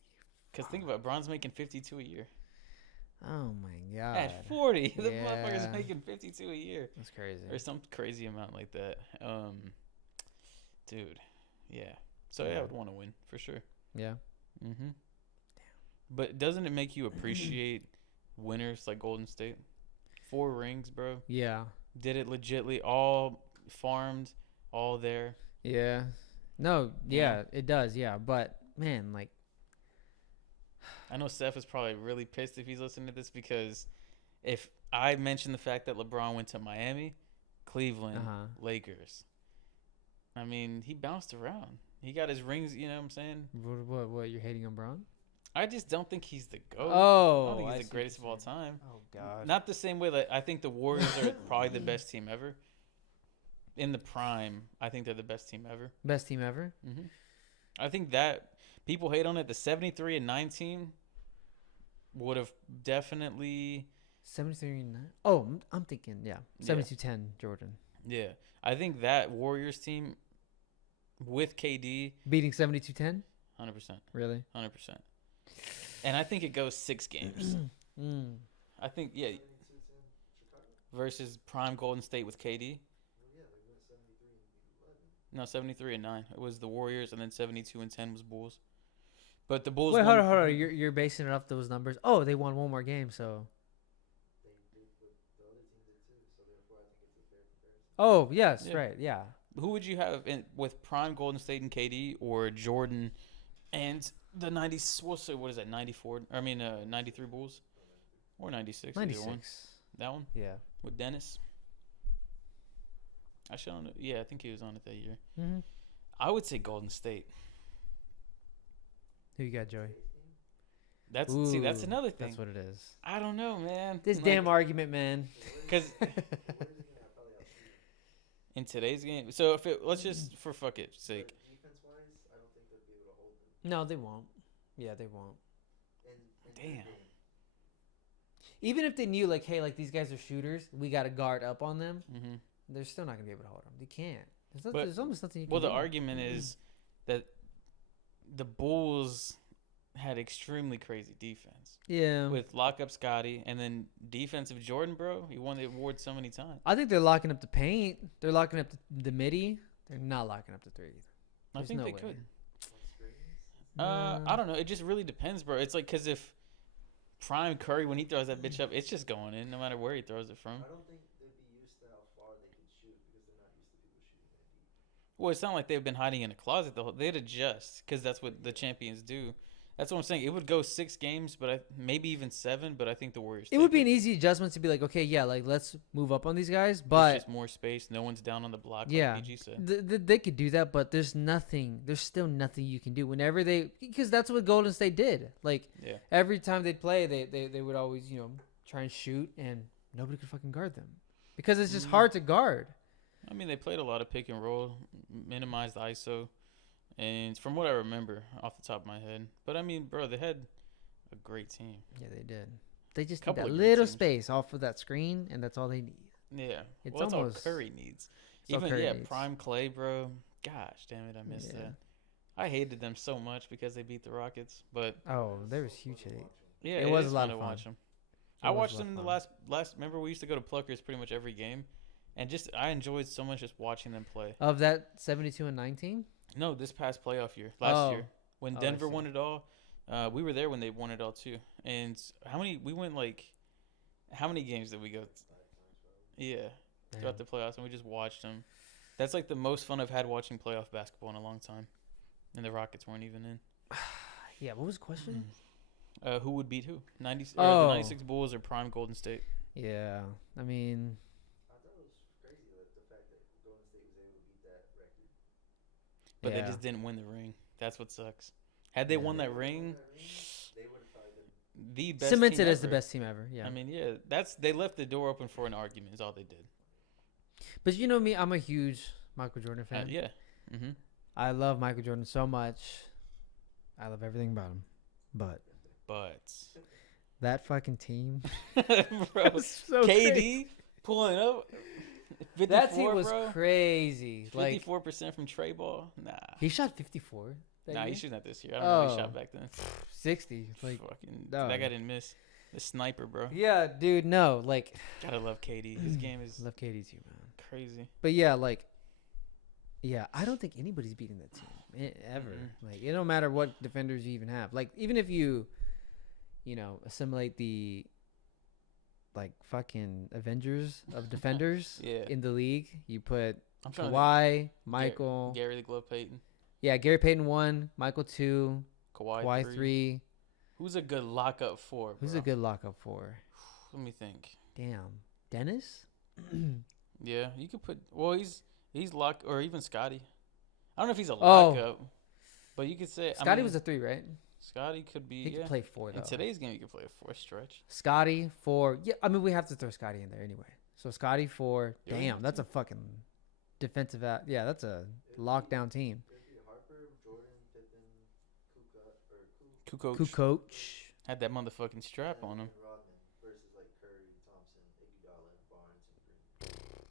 Because think about it, Braun's making 52 a year. Oh my god. At 40, the Yeah. motherfucker's making 52 a year, That's crazy. or some crazy amount like that. Dude, yeah. So yeah, I would want to win for sure. Yeah. Mm-hmm. But doesn't it make you appreciate winners like Golden State? 4 rings, bro. Yeah. Did it legitly, all farmed, all there. Yeah. No, Yeah. yeah, it does. Yeah. But man, like, I know Steph is probably really pissed if he's listening to this, because if I mention the fact that LeBron went to Miami, Cleveland, Uh-huh. Lakers, I mean, he bounced around. He got his rings, you know what I'm saying? what you're hating on Braun? I just don't think he's the GOAT. Oh, I don't think I he's see the what greatest of you're all saying. time. Oh god. Not the same way that I think the Warriors are probably the best team ever. In the prime, I think they're the best team ever. Best team ever? Mm-hmm. I think that people hate on it. The 73-9 team would have definitely. 73-9. Oh, I'm thinking, yeah. 72-10 Jordan. Yeah. I think that Warriors team with KD, Beating 72-10? 100%. Really? 100%. And I think it goes 6 games. Mm. I think, yeah, 72-10 Chicago? versus prime Golden State with KD. Well, yeah, they went 73 and 11. No, 73-9. It was the Warriors, and then 72-10 was Bulls. But the Bulls. Wait, won- hold on. You're basing it off those numbers. Oh, they won one more game, so. They did, but the other team did too. So therefore, I think it's a fair comparison. Oh, yes, Yeah. right, yeah. Who would you have with prime Golden State and KD, or Jordan and the 90s? We'll say, what is that, 94? 93 Bulls? Or 96. either one. 96. That one? Yeah. With Dennis? I should know. Yeah, I think he was on it that year. Mm-hmm. I would say Golden State. Who you got, Joey? That's Ooh, that's another thing. That's what it is. I don't know, man. This damn argument, man. Because Where is he going to probably outshoot him? in today's game. So if it, let's just for fuck it sake. Defense wise, I don't think they'll be able to hold them. No, they won't. Yeah, they won't. In Damn. their game. Even if they knew, like, hey, like, these guys are shooters, we got to guard up on them, Mm-hmm. they're still not going to be able to hold them. They can't. But- There's almost nothing you can Well, do. the argument is that the Bulls had extremely crazy defense Yeah. with lockup Scotty and then defensive Jordan, bro. He won the award so many times. I think they're locking up the paint. They're locking up the midi. They're not locking up the three. I There's think no they way. could. On screens. I don't know. It just really depends, bro. It's like because if Prime Curry when he throws that bitch up, it's just going in no matter where he throws it from. I don't think they'd be used to how far they could shoot because they're not used to people shooting that deep. Well, it's not like they've been hiding in a closet the whole. They'd adjust because that's what the champions do. That's what I'm saying. It would go 6 games, but maybe even 7. But I think the Warriors. It would be an easy adjustment to be like, okay, yeah, like let's move up on these guys, It's but just more space. No one's down on the block. yeah, like PG said. they could do that, but there's nothing. There's still nothing you can do whenever because that's what Golden State did. Like Yeah. every time they'd play, they would always try and shoot, and nobody could fucking guard them because it's just hard to guard. I mean, they played a lot of pick and roll, minimized ISO, and from what I remember off the top of my head. But I mean, bro, they had a great team. Yeah, they did. They just need Couple that of great little teams. space off of that screen, and that's all they need. Yeah, It's well, that's almost- all Curry needs. it's all Even Curry yeah, needs. Prime Clay, bro. Gosh, damn it, I missed Yeah. that. I hated them so much because they beat the Rockets, but Oh, there was huge hate. yeah, It was is a lot fun of to fun. watch them. It I was a watched lot them in of the fun. last. Remember, we used to go to Pluckers pretty much every game, and just I enjoyed so much just watching them play. Of that 72 and 19? No, this past playoff year, last year when Oh, I Denver see. won it all, we were there when they won it all too. And we went like, how many games did we go? Yeah, throughout the playoffs, and we just watched them. That's like the most fun I've had watching playoff basketball in a long time, and the Rockets weren't even in. Yeah, what was the question? Who would beat who? The Oh. 96 Bulls or prime Golden State? Yeah, I mean, I thought it was crazy that the fact that Golden State was able to beat that record. But yeah. they just didn't win the ring. That's what sucks. Had they Yeah. won that If they ring, won that ring, they would have probably been. the best cemented team as the ever. best team ever. Yeah. I mean, yeah, they left the door open for an argument. Is all they did. But you know me, I'm a huge Michael Jordan fan. Yeah. Mm-hmm. I love Michael Jordan so much. I love everything about him. But But that fucking team. bro, so KD pulling up. 54, That team was bro. crazy. Like 54% from Trey ball. Nah, he shot 54. that nah, year? he's shooting that this year. I don't know what he Oh. shot back then. 60. Like Fucking no. that guy didn't miss. The sniper, bro. yeah, dude. No, like Gotta love KD. His game is love KD too, man. crazy. But yeah, like, yeah, I don't think anybody's beating that team ever. Mm-mm. Like, it don't matter what defenders you even have. Like, even if you, assimilate the, like, fucking Avengers of defenders Yeah. in the league, you put I'm trying to Kawhi, Michael, think. Gary the Glove Payton, yeah, Gary Payton 1, Michael 2, Kawhi, Kawhi 3. Who's a good lockup 4? Who's bro? a good lockup 4? Let me think. Damn, Dennis. Yeah, you could put. Well, he's lock or even Scotty. I don't know if he's a Oh. lockup, but you could say Scotty was a 3, right? Scotty could be. He Yeah. could play 4 though. In today's game, you could play a 4 stretch. Scotty 4. Yeah, I mean we have to throw Scotty in there anyway. So Scotty 4. Yeah, we Damn, have that's a fucking defensive. Yeah, that's a lockdown team. It'd be Harper, Jordan, Pippen, Kuka, or Kukoc Kukoc. had that motherfucking strap on him. and Rodman versus like Curry, Thompson, Iguodala, Barnes, and Green.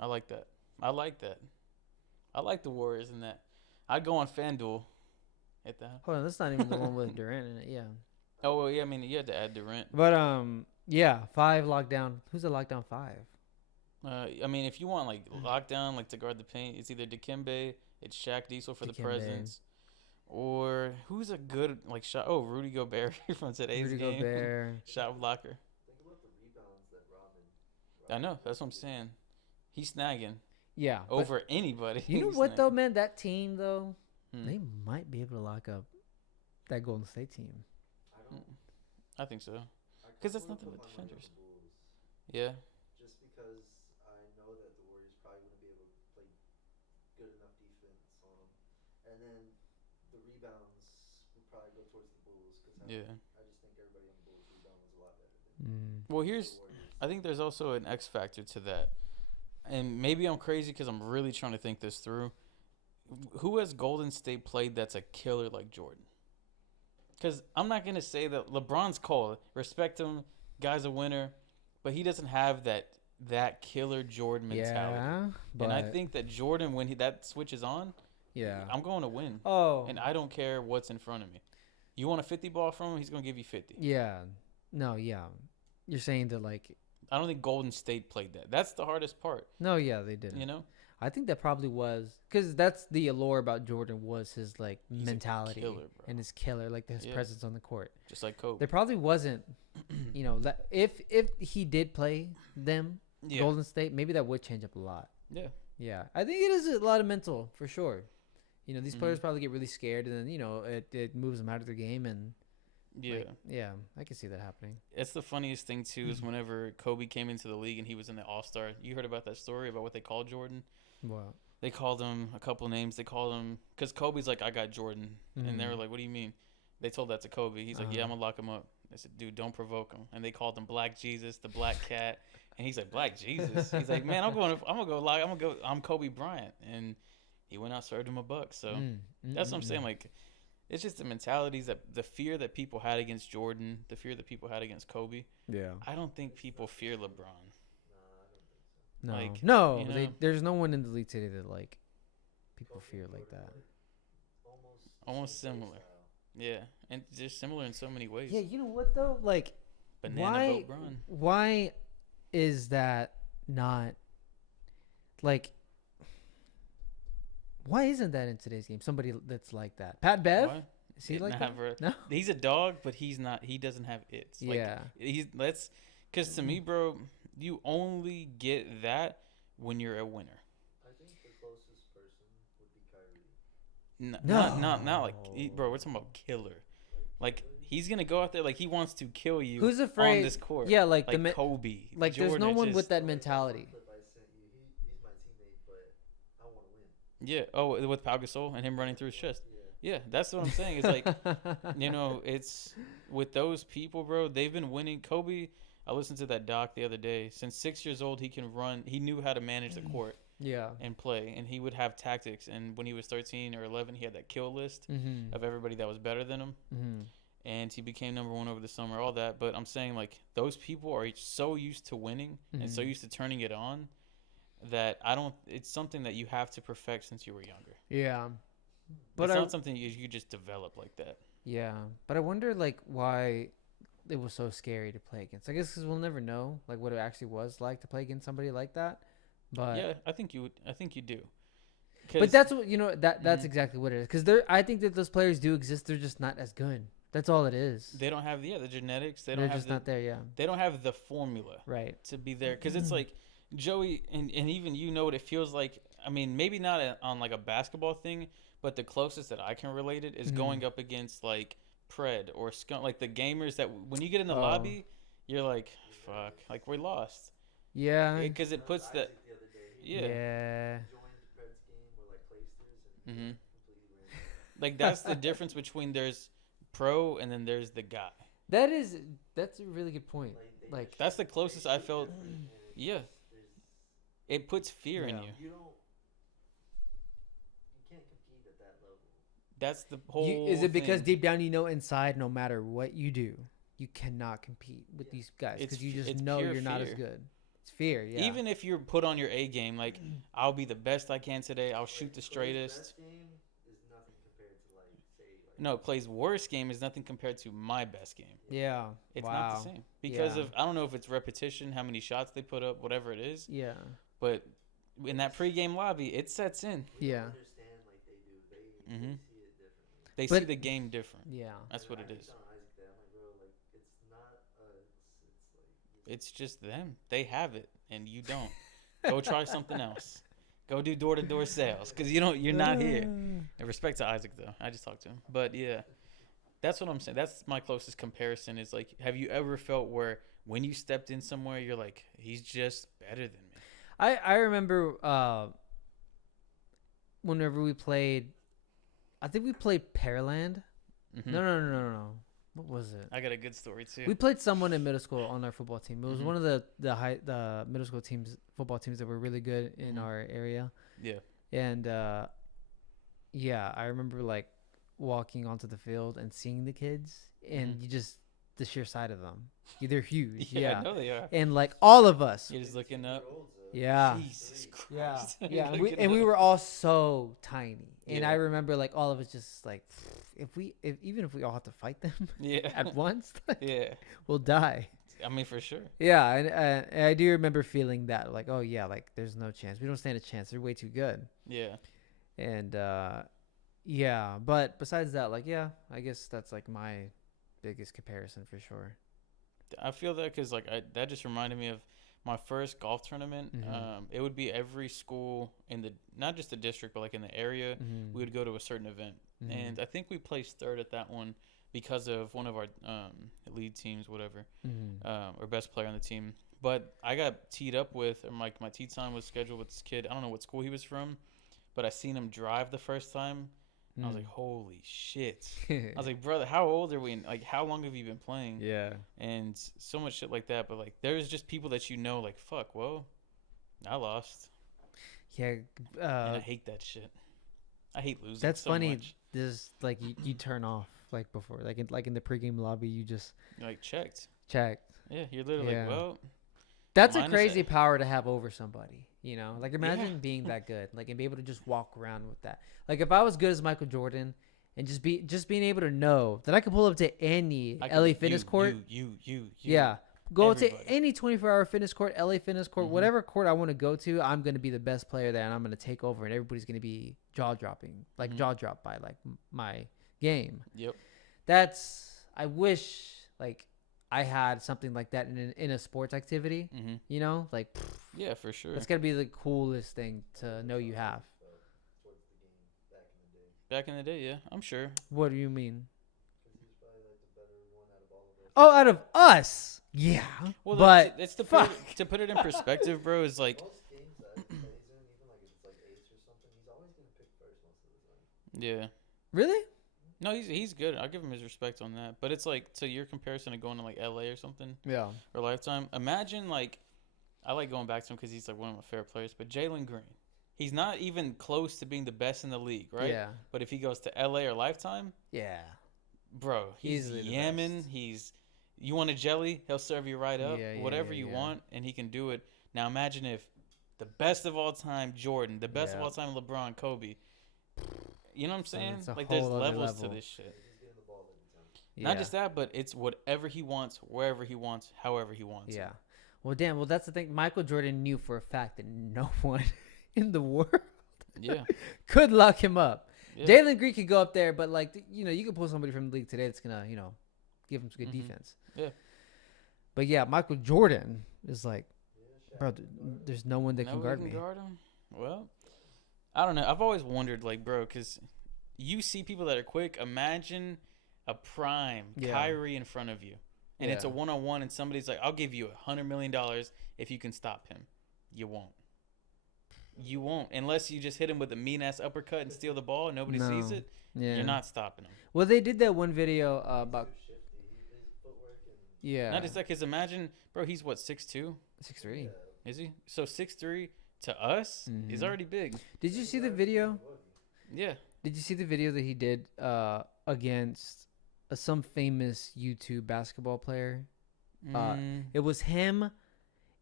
I like that. I like the Warriors in that. I'd go on FanDuel at that. Hold on, that's not even the one with Durant in it. Yeah, Oh well, yeah. I mean, you had to add Durant. but yeah, 5 lockdown. Who's a lockdown 5? I mean, if you want like lockdown, like to guard the paint, it's either Dikembe, it's Shaq Diesel for the Dikembe. presence, or who's a good like shot? Oh, Rudy Gobert from today's Rudy game, Gobert. shot blocker. Think about the rebounds that Rodman. I know, that's what I'm saying. He's snagging Yeah. but over anybody. you know He's what though, snagging. man? That team though, Hmm. they might be able to lock up that Golden State team. I don't. I think so. I 'Cause kinda that's wanna nothing put but my money on defenders. the Bulls, Yeah. just because I know that the Warriors probably wouldn't be able to play good enough defense on them, and then the rebounds would probably go towards the Bulls because Yeah. I just think everybody on the Bulls rebound was a lot better than Mm. Well, the here's Warriors. I think there's also an X factor to that. And and maybe I'm crazy because I'm really trying to think this through. Who has Golden State played that's a killer like Jordan? Because I'm not gonna say that LeBron's cold. Respect him, guy's a winner, but he doesn't have that killer Jordan mentality. Yeah, but And I think that Jordan, when that switches on, yeah. I'm going to win. Oh, And I don't care what's in front of me. You want a 50 ball from him, he's going to give you 50. yeah. No, yeah. You're saying that like I don't think Golden State played that. That's the hardest part. no, yeah, they didn't. You know? I think that probably was because that's the allure about Jordan was his like He's a mentality killer, bro. and his killer, like his Yeah. presence on the court. Just like Kobe. There probably wasn't, you know, if he did play them Yeah. Golden State, maybe that would change up a lot. Yeah. Yeah, I think it is a lot of mental for sure. You know, these players Mhm. probably get really scared, and then you know it moves them out of their game, and Yeah. like, yeah, I can see that happening. It's the funniest thing, too, is whenever Kobe came into the league and he was in the All-Star. You heard about that story about what they called Jordan? Wow. They called him a couple names. They called him because Kobe's like, I got Jordan, and they were like, what do you mean? They told that to Kobe. He's like, yeah, I'm gonna lock him up. They said, dude, don't provoke him. And they called him Black Jesus, the Black Cat, and he's like, Black Jesus. He's like, man, I'm Kobe Bryant, and he went out, served him a buck. So that's what I'm saying. Like, it's just the mentalities the fear that people had against Jordan, the fear that people had against Kobe. Yeah. I don't think people fear LeBron. No, Like, no, you know? there's no one in the league today that like people fear like that. Almost similar. Yeah, and just similar in so many ways. Yeah, you know what though? Like, Banana Boat Bron. why is that not like? Why isn't that in today's game? Somebody that's like that. Pat Bev? Why? Is he like that? Never. No. He's a dog, but he's not. He doesn't have its. Like, Yeah. Because to me, bro, you only get that when you're a winner. I think the closest person would be Kyrie. Not like, bro. We're talking about killer. Like he's gonna go out there like he wants to kill you. Who's afraid? On this court? Yeah, like Kobe. like Jordan, there's no one just, with that mentality. Clip I sent you, he's my teammate, but I want to win. Yeah. Oh, with Pau Gasol and him running through his chest. Yeah, that's what I'm saying. It's like, you know, it's with those people, bro. They've been winning. Kobe, I listened to that doc the other day. Since 6 years old, he can run. He knew how to manage the court Yeah. and play, and he would have tactics. And when he was 13 or 11, he had that kill list of everybody that was better than him. And he became number one over the summer, all that. But I'm saying, like, those people are so used to winning and so used to turning it on that it's something that you have to perfect since you were younger. Yeah. But it's not something you just develop like that. Yeah, but I wonder like why it was so scary to play against. I guess because we'll never know like what it actually was like to play against somebody like that. But yeah, I think you would. I think you do. But that's what that's exactly what it is. Because I think that those players do exist. They're just not as good. That's all it is. They don't have the genetics. They're just not there. Yeah. They don't have the formula Right to be there because it's like Joey and even you know what it feels like. I mean, maybe not on like a basketball thing. But the closest that I can relate it is going up against like Pred or Skunk, like the gamers that when you get in the lobby, you're like, fuck, like we lost. Yeah. Because it puts that. Yeah. Yeah. Like that's the difference between there's pro and then there's the guy. That's a really good point. Like that's the closest I felt. Yeah. It puts fear in you. That's the whole is it because thing. deep down you know inside no matter what you do you cannot compete with these guys because you just know you're not as good. It's fear. Yeah. Even if you're put on your A game, like I'll be the best I can today, I'll shoot the straightest. No, Clay's worst game is nothing compared to my best game. Yeah. It's not the same because of I don't know if it's repetition, how many shots they put up, whatever it is. Yeah. But in that pregame lobby, it sets in. Yeah. They see the game different. Yeah. That's what it is. It's just them. They have it, and you don't. Go try something else. Go do door-to-door sales, because you're not here. And respect to Isaac, though. I just talked to him. But, yeah, that's what I'm saying. That's my closest comparison is, like, have you ever felt where when you stepped in somewhere, you're like, he's just better than me? I remember whenever we played, I think we played Pearland. No. What was it? I got a good story too. We played someone in middle school on our football team. It was Mhm. one of the middle school football teams that were really good in Mhm. our area. Yeah. And yeah, I remember like walking onto the field and seeing the kids, and Mhm. you just the sheer sight of them. They're huge. Yeah, Yeah. I know they are. And like all of us. You're just looking up. Yeah. Jesus Yeah. Christ. Yeah. Looking And we up. were all so tiny. And Yeah. I remember like all of us just like even if we all have to fight them Yeah. at once, like, Yeah. we'll die. I mean, for sure. Yeah, and I do remember feeling that, like, oh yeah, like there's no chance. We don't stand a chance. They're way too good. Yeah. And yeah, but besides that, like, yeah, I guess that's like my biggest comparison for sure. I feel that because like that just reminded me of my first golf tournament. Mhm. It would be every school in the not just the district but like in the area. Mhm. We would go to a certain event, Mhm. and I think we placed third at that one because of one of our lead teams, whatever, Mhm. or best player on the team. But I got teed up with, or my tee time was scheduled with this kid. I don't know what school he was from, but I seen him drive the first time. I was like, holy shit. I was like, brother, how old are we? And like, how long have you been playing? yeah. And so much shit like that. But like, there's just people that you know, like, fuck, well, I lost. Yeah. And I hate that shit. I hate losing. That's so funny. Much. This like you turn off like before, like in the pregame lobby, you just You're like, checked. check. Yeah, you're literally Yeah. like, well, That's a Minus crazy a- power to have over somebody, you know? Like, imagine Yeah. being that good, like, and be able to just walk around with that. Like, if I was good as Michael Jordan and just being able to know that I could pull up to any I LA could- fitness court. You. Yeah. Go everybody. to any 24-hour fitness court, LA fitness court, Mhm. whatever court I want to go to, I'm going to be the best player there, and I'm going to take over, and everybody's going to be jaw-dropping, like, Mhm. jaw-dropped by, like, my game. Yep. I wish, like, I had something like that in a sports activity, Mm-hmm. you know? Like, Yeah, for sure. that's gotta be the coolest thing to know you have. Towards the game back in the day. Back in the day, yeah, I'm sure. What do you mean? Because he was probably like the better one out of all of us. Oh, out of us, yeah. Well, but it's to fuck. to put it in perspective, bro. Is like, Most games that he plays in, even like if it's like ace or something, he's always gonna pick first most of the time. yeah. Really? No, he's good. I'll give him his respect on that. But it's like, to your comparison of going to like LA or something Yeah. or Lifetime. Imagine like, I like going back to him because he's like one of my favorite players. But Jalen Green, he's not even close to being the best in the league, right? Yeah. But if he goes to LA or Lifetime, Yeah. bro, he's Easily the yamming. best. You want a jelly, he'll serve you right up. Yeah, yeah, whatever yeah, you yeah. want, and he can do it. Now imagine if the best of all time, Jordan, the best of Yeah. all time, LeBron, Kobe. You know what I'm saying? it's a Like there's whole other levels to level. this shit. He's getting the ball every time. Not just that, but it's whatever he wants, wherever he wants, however he wants. Yeah. Well, damn. Well, that's the thing. Michael Jordan knew for a fact that no one in the world Yeah. could lock him up. Yeah. Jalen Green could go up there, but like you could pull somebody from the league today that's gonna give him some good Mhm. defense. Yeah. But yeah, Michael Jordan is like, Yeah, bro, Shaq can guard him. there's no one that can Nobody guard me. guard him? Well, I don't know. I've always wondered, like, bro, because you see people that are quick. Imagine a prime Yeah. Kyrie in front of you, and it's a Yeah. one-on-one, and somebody's like, "I'll give you $100 million if you can stop him." You won't. You won't unless you just hit him with a mean-ass uppercut and steal the ball, and nobody sees No. it. Yeah. You're not stopping him. Well, they did that one video about He's too shifty. His footwork and yeah. Not just that, because imagine, bro, he's what, 6'2"? 6'3". yeah. Is he? So 6'3" to us is Mhm. already big. Did you see the video? Yeah. Did you see the video that he did against some famous YouTube basketball player? It was him,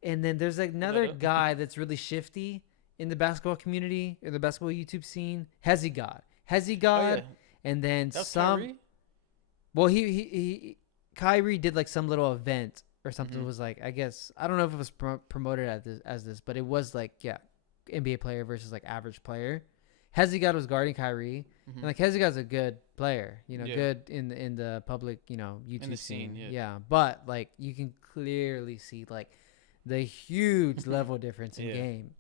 and then there's like another up. guy that's really shifty in the basketball community or the basketball YouTube scene. Hezzy God, Oh, yeah. and then That was some. Kyrie? Well, he Kyrie did like some little event or something. Mhm. Was like, I guess I don't know if it was promoted as this, but it was like, yeah, NBA player versus like average player. Hezzy God was guarding Kyrie. Mhm. And like Hezzy God's a good player, Yeah. good in the public, YouTube the scene. scene, Yeah. But like you can clearly see like the huge level difference in Yeah. game.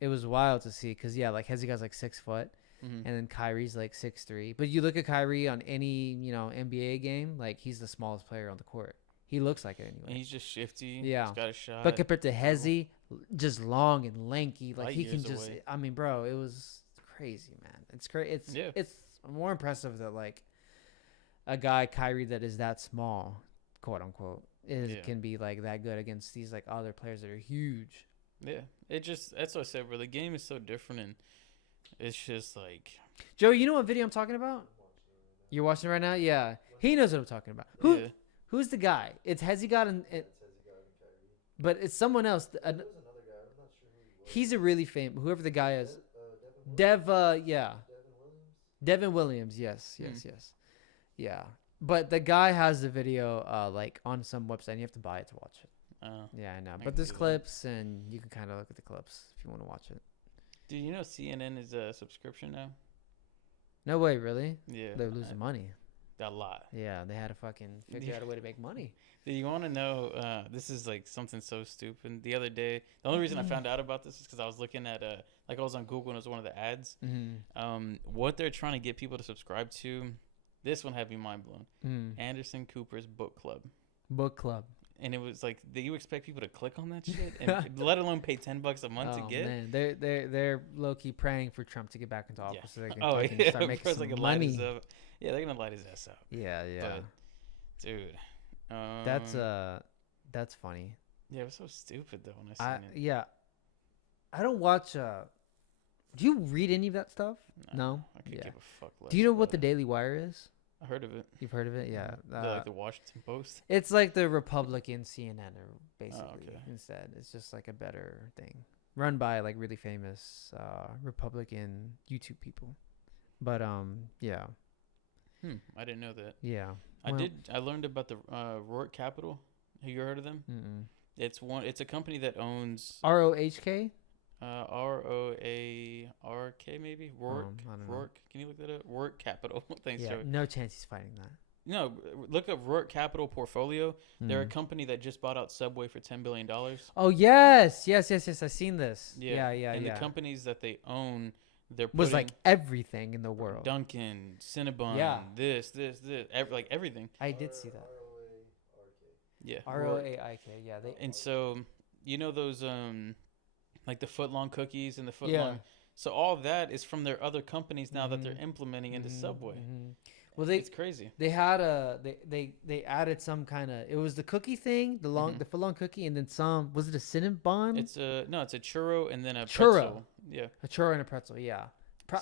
It was wild to see because like Hezzy God's like 6 foot, Mhm. and then Kyrie's like 6'3". But you look at Kyrie on any NBA game, like he's the smallest player on the court. He looks like it And anyway. he's just shifty. Yeah. He's got a shot. But compared to Hezzy, just long and lanky, like Light he can years just. away. I mean, bro, it was crazy, man. It's great. Yeah. It's more impressive that like a guy Kyrie that is that small, quote unquote, Yeah. can be like that good against these like other players that are huge. Yeah. That's what I said, bro. The game is so different, and it's just like, Joe, you know what video I'm talking about? You're watching it right now? Yeah. He knows what I'm talking about. yeah. Who's the guy? Has he got but it's someone else. There was another guy. I'm not sure who he was. He's a really famous, whoever the guy is. Devin Williams. Yeah. Devin Williams. Devin Williams. Yes. Yeah. But the guy has the video like on some website and you have to buy it to watch it. Yeah, I know. I But can there's do that. clips and you can kind of look at the clips if you want to watch it. Dude, you know CNN is a subscription now? No way, really? Yeah. They're losing money. A lot. Yeah, they had to fucking figure Yeah. out a way to make money. Do you want to know? This is like something so stupid. The other day, the only reason I found out about this is because I was looking at like I was on Google and it was one of the ads. Mm-hmm. What they're trying to get people to subscribe to. This one had me mind blown. Anderson Cooper's book club, Book club. and it was like, do you expect people to click on that shit, and let alone pay $10 a month to get? Man, they're low key praying for Trump to get back into office so they can Oh fucking yeah, start making bro, some they can light his money. up. Yeah, they're gonna light his ass up. Yeah. But, dude, That's funny. yeah, it was so stupid though when I seen it. Yeah. I don't watch. Do you read any of that stuff? No? I could Yeah. give a fuck less. Do you know what about the it. Daily Wire is? I heard of it. You've heard of it? Yeah. Like the Washington Post. It's like the Republican CNN, or basically okay. instead. It's just like a better thing, run by like really famous Republican YouTube people. But yeah. I didn't know that. Yeah. I learned about the Rourke Capital. Have you heard of them? Mm-mm. It's a company that owns ROHK. ROARK maybe. Rourke. I don't know. Rourke. Can you look that up? Rourke Capital. Thanks, Yeah. Joey. No chance he's fighting that. No, look up Rourke Capital Portfolio. They're a Mm. company that just bought out Subway for $10 billion. Oh yes. I've seen this. Yeah. And the companies that they own, they're Was putting like everything in the world. Dunkin', Cinnabon, Yeah. this, like everything. I did see that. Yeah. ROAIK. Yeah. They. And so, you know those like the footlong cookies and the footlong. Yeah. So all that is from their other companies now that Mhm. they're implementing into Subway. Well, It's crazy. they had they added some kind of, it was the cookie thing, the footlong cookie, and then some, was it a Cinnabon? It's a churro and then a Churro. pretzel. Yeah. A churro and a pretzel. Yeah.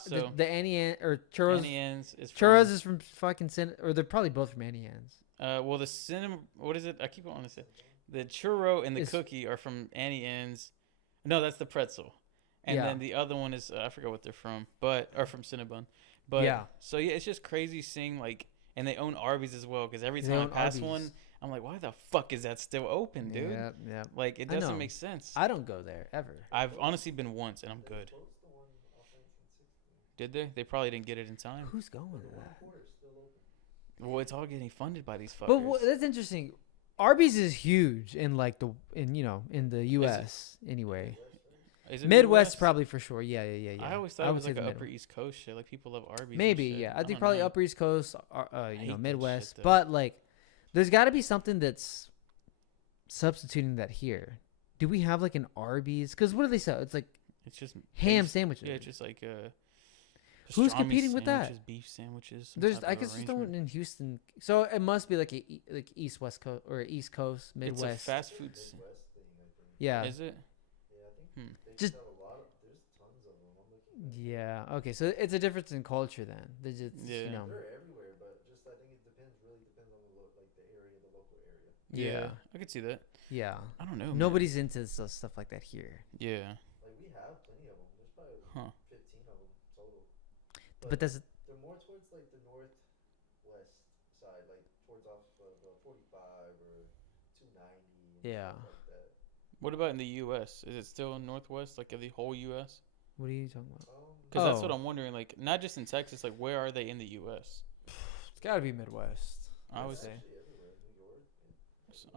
So- the Annie Ann or churros. Annie Ann's is Churros is from fucking or they're probably both from Annie Ann's. well, the what is it? I keep wanting to say the churro and the It's- cookie are from Annie Ann's. No, that's the pretzel. And Yeah. then the other one is I forgot what they're from, but are from Cinnabon. But Yeah. so yeah, it's just crazy seeing like, and they own Arby's as well, because every They time I own pass Arby's. one, I'm like, why the fuck is that still open, dude? Yeah. Like it I doesn't know. make sense. I don't go there ever. I've honestly been once, and I'm good. Did they? They probably didn't get it in time. Who's going to that? Well, it's all getting funded by these fuckers. But that's interesting. Arby's is huge in like in the U.S. anyway. Is it Midwest probably for sure. Yeah. I always thought it would was say like the an Upper Midwest. East Coast shit. Like people love Arby's. and Maybe, shit. yeah. I think don't probably know. Upper East Coast, hate that Midwest. shit, though. But like, there's got to be something that's substituting that here. Do we have like an Arby's? Because what do they sell? It's like It's just ham based- sandwiches. Yeah, it's just like Who's pastrami competing with that? sandwiches, beef sandwiches. some There's, type I of guess there's no arrangement. one in Houston. So it must be like like East West Coast or East Coast It's a Midwest. fast food. Yeah. Is it? Just- Yeah. Okay. So it's a difference in culture then. There's just, Yeah. you know. They're everywhere, but just I think it depends on the area, the local area. Yeah. I could see that. Yeah. I don't know. man. Nobody's into stuff like that here. Yeah. Like we have plenty of them. There's probably Huh. 15 of them total. But that's They're more towards like the northwest side, like towards off of 45 or 290. Yeah. Stuff like that. What about in the U.S.? Is it still in Northwest, like the whole U.S.? what are you talking about? Because that's what Oh. I'm wondering. Like, not just in Texas. Like, where are they in the U.S.? It's got to be Midwest. I I'd would say. Actually everywhere.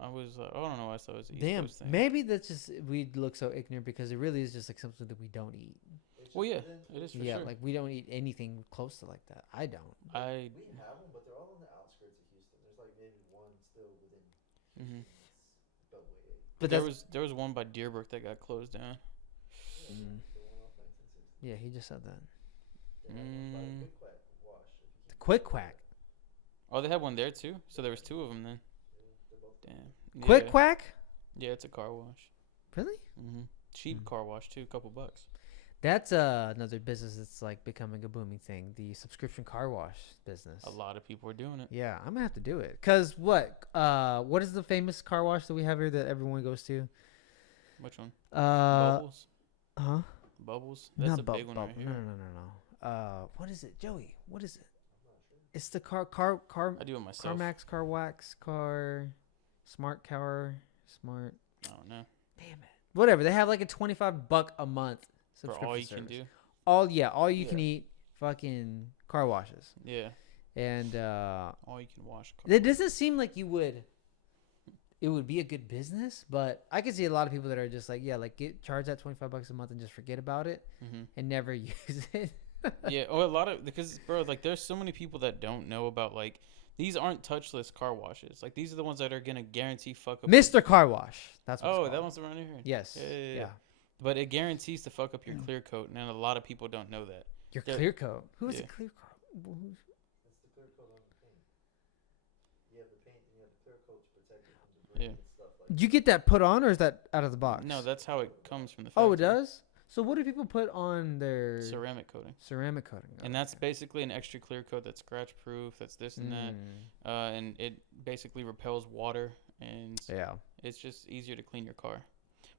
New York. I was. I don't know. I thought it was the East Damn. Coast thing. Maybe that's just we look so ignorant because it really is just like something that we don't eat. It's Well, just yeah, within- it is for Yeah, sure. like we don't eat anything close to like that. I don't. I. We have them, but they're all on the outskirts of Houston. There's like maybe one still within Mhm. Beltway 8. But there that's was one by Deerbrook that got closed down. Yeah, Mm. the one off 1960. yeah. He just said that. They have one by Mm. Quick Quack Wash. If you The keep Quick going Quack. Oh, they had one there too. So there was 2 of them then. Damn. Quick Yeah. Quack? Yeah, it's a car wash. Really? Cheap car wash too, $2. That's another business that's like becoming a booming thing. The subscription car wash business. A lot of people are doing it. Yeah, I'm gonna have to do it. Cause what is the famous car wash that we have here that everyone goes to? Which one? Uh, Bubbles. huh? Bubbles. That's Not a big one right Bubble. here. No. What is it, Joey? What is it? It's the car. I do it myself. CarMax, Car Wax, Car, Smart Car, Smart. I don't know. Damn it. Whatever. They have like a $25 a month For subscription all you service. can do. All you can Yeah. eat fucking car washes. Yeah. And All you can wash. it doesn't seem like it would be a good business, but I can see a lot of people that are just like, yeah, like charge that $25 a month and just forget about it and never use it. Yeah, or a lot of, because bro, like there's so many people that don't know about, like, these aren't touchless car washes. Like, these are the ones that are gonna guarantee fuck up. Mr. Car Wash. That's what it's Oh, called. that one's around here. Yes. Yeah. But it guarantees to fuck up your clear coat, and a lot of people don't know that. Your Yeah. clear coat. Who is Yeah. a clear coat? It's the clear coat on the paint. You have the paint and you have the clear coat to protect it from debris Yeah. and stuff like You get that put on, or is that out of the box? No, that's how it comes from the factory. Oh, it does. So what do people put on their Ceramic coating. ceramic coating? And that's basically an extra clear coat that's scratch proof, that's this and that. And it basically repels water, and Yeah. it's just easier to clean your car.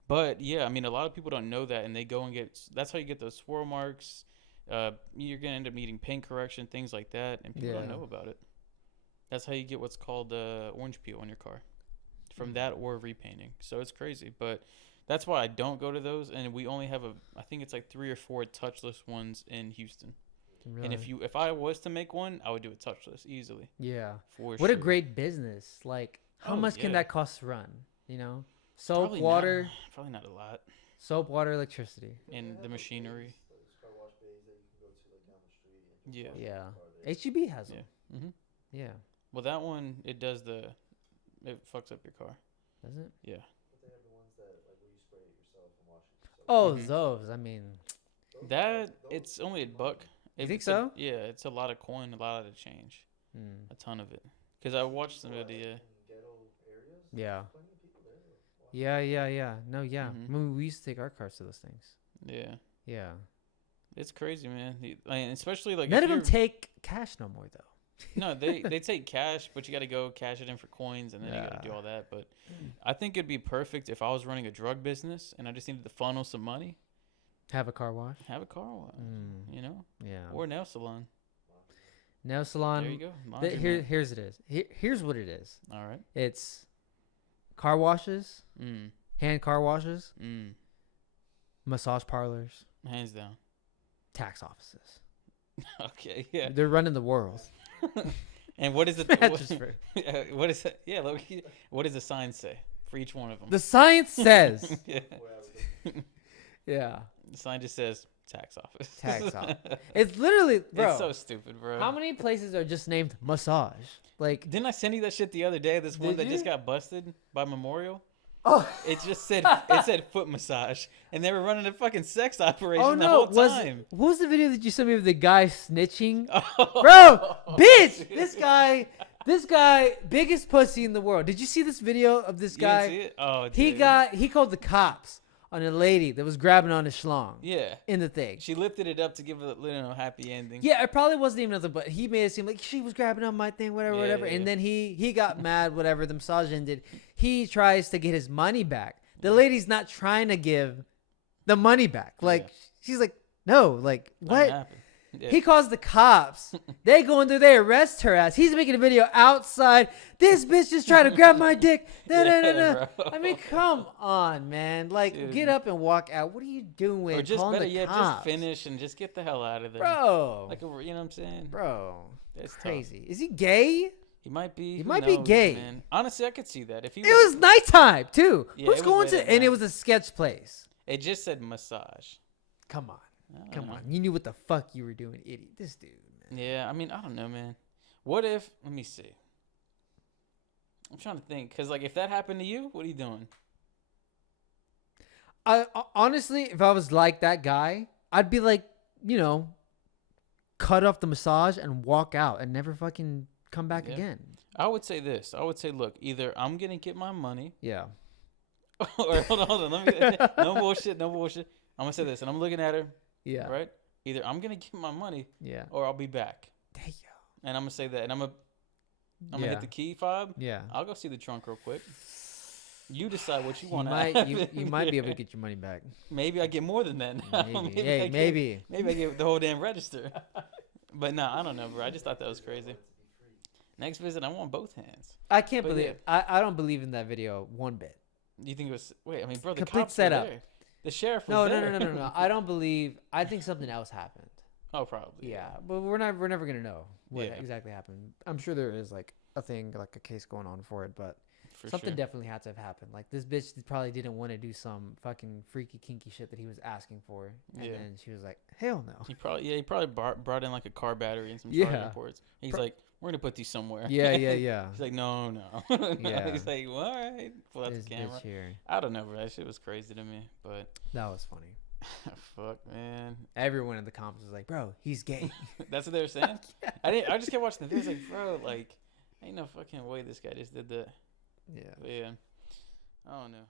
But yeah, I mean, a lot of people don't know that, and they go and that's how you get those swirl marks. You're gonna end up needing paint correction, things like that, and people don't Yeah. know about it. That's how you get what's called orange peel on your car, from that or repainting. So it's crazy, but that's why I don't go to those. And we only have I think it's like 3 or 4 touchless ones in Houston. Really? And if I was to make one, I would do it touchless easily. Yeah. For What a sure. great business. Like, how Oh, much can yeah. that cost to run? You know? Soap, Probably water, probably not a lot. soap, water, electricity. And the machinery. those car wash bays that you can go to like down the street and just Yeah. wash Yeah. your car there. HEB has Yeah. them. hmm Yeah. Well, that one, it fucks up your car. Does it? Yeah. But they have the ones that like where you spray it yourself and wash it yourself. Oh, Mhm. those. I mean, It's only $1. You think It's so? Yeah, it's a lot of coin, a lot of change, hmm. a ton of it. Because I watched somebody. In ghetto areas, Yeah. there's plenty of people there that wash Yeah. No, yeah. Mhm. I mean, we used to take our cars to those things. Yeah, Yeah. it's crazy, man. And especially like None if of them you're- take cash no more, though. No, they take cash, but you got to go cash it in for coins, and then you got to do Yeah. all that. But I think it'd be perfect if I was running a drug business and I just needed to funnel some money. Have a car wash. Have a car wash, you know, Yeah. or a nail salon. Nail salon. There you go. Here's it is. Here's what it is. All right. It's car washes, Mm. hand car washes, Mm. massage parlors, Hands down. tax offices. Okay. Yeah. They're running the world. And what is it? Just for- What is it? Yeah. Loki, what does the sign say for each one of them? the science says. Yeah. 4 hours. Yeah. The sign just says tax office. Tax office. It's literally, bro. It's so stupid, bro. How many places are just named massage? Like, Didn't I send you that shit the other day? This one Did that just you? got busted by Memorial. oh, It just said foot massage, and they were running a fucking sex operation oh the no, whole was time. what was the video that you sent me of the guy snitching? Oh, Bro, bitch, dude. this guy, biggest pussy in the world. Did you see this video of this You didn't guy? see it? Oh, dude. He called the cops on a lady that was grabbing on his schlong Yeah, in the thing. she lifted it up to give it a happy ending. Yeah, it probably wasn't even nothing, but he made it seem like she was grabbing on my thing, whatever, Yeah, whatever. yeah, And yeah. then he got mad, whatever. The massage ended. He tries to get his money back. The lady's not trying to give the money back. Like, Yeah. she's like, no, like, what? Unhappy. Yeah. He calls the cops. They go in there, they arrest her ass. He's making a video outside. This bitch just tried to grab my dick. Yeah, bro. I mean, come on, man. Like, Dude. get up and walk out. What are you doing? Or just Calling better the yet, cops. just finish and just get the hell out of there. Bro. Like, you know what I'm saying? Bro. It's tough. Crazy. Is he gay? He might be. He who might be knows, gay. Man. Honestly, I could see that. If he It was nighttime, too. Yeah, Who's it was going late to... at And it night. was a sketch place. It just said massage. Come on. I don't Come know. on. You knew what the fuck you were doing, idiot. This dude, man. Yeah, I mean, I don't know, man. What if? Let me see. I'm trying to think, cause like if that happened to you, what are you doing? Honestly, if I was like that guy, I'd be like, cut off the massage and walk out and never fucking come back Yeah. again. I would say this. I would say, look, either I'm gonna get my money, Yeah. or hold on. Let me, no bullshit. No bullshit. I'm gonna say this, and I'm looking at her. Yeah. Right. Either I'm gonna get my money, Yeah. or I'll be back. Damn. And I'm gonna say that, and I'm gonna hit the key fob. Yeah. I'll go see the trunk real quick. You decide what you You want. might you might be able to get your money back. Maybe I get more than that now. Maybe. I Hey, get- maybe. Maybe I get the whole damn register. But no, I don't know, bro. I just thought that was crazy. Next visit, I want both hands. I can't But believe I don't believe in that video one bit. You think it was? Wait, I mean, bro, the Complete cops setup. were there. The sheriff was No, there. no. I don't believe. I think something else happened. Oh, probably. Yeah, but we're never gonna know what Yeah. exactly happened. I'm sure there is like a thing, like a case going on for it, but For something sure. definitely had to have happened. Like this bitch probably didn't want to do some fucking freaky kinky shit that he was asking for, and Yeah. then she was like, "Hell no." He probably brought in like a car battery and some Yeah. charging ports. He's like, we're gonna put these somewhere. Yeah. He's like, no. Yeah. He's like, well, all right. Pull out This the camera. bitch here. I don't know, bro. That shit was crazy to me. But That was funny. fuck, man. Everyone in the comments was like, "Bro, he's gay." That's what they were saying. I just kept watching the videos. Like, bro, like, ain't no fucking way this guy just did that. Yeah. But yeah, I don't know.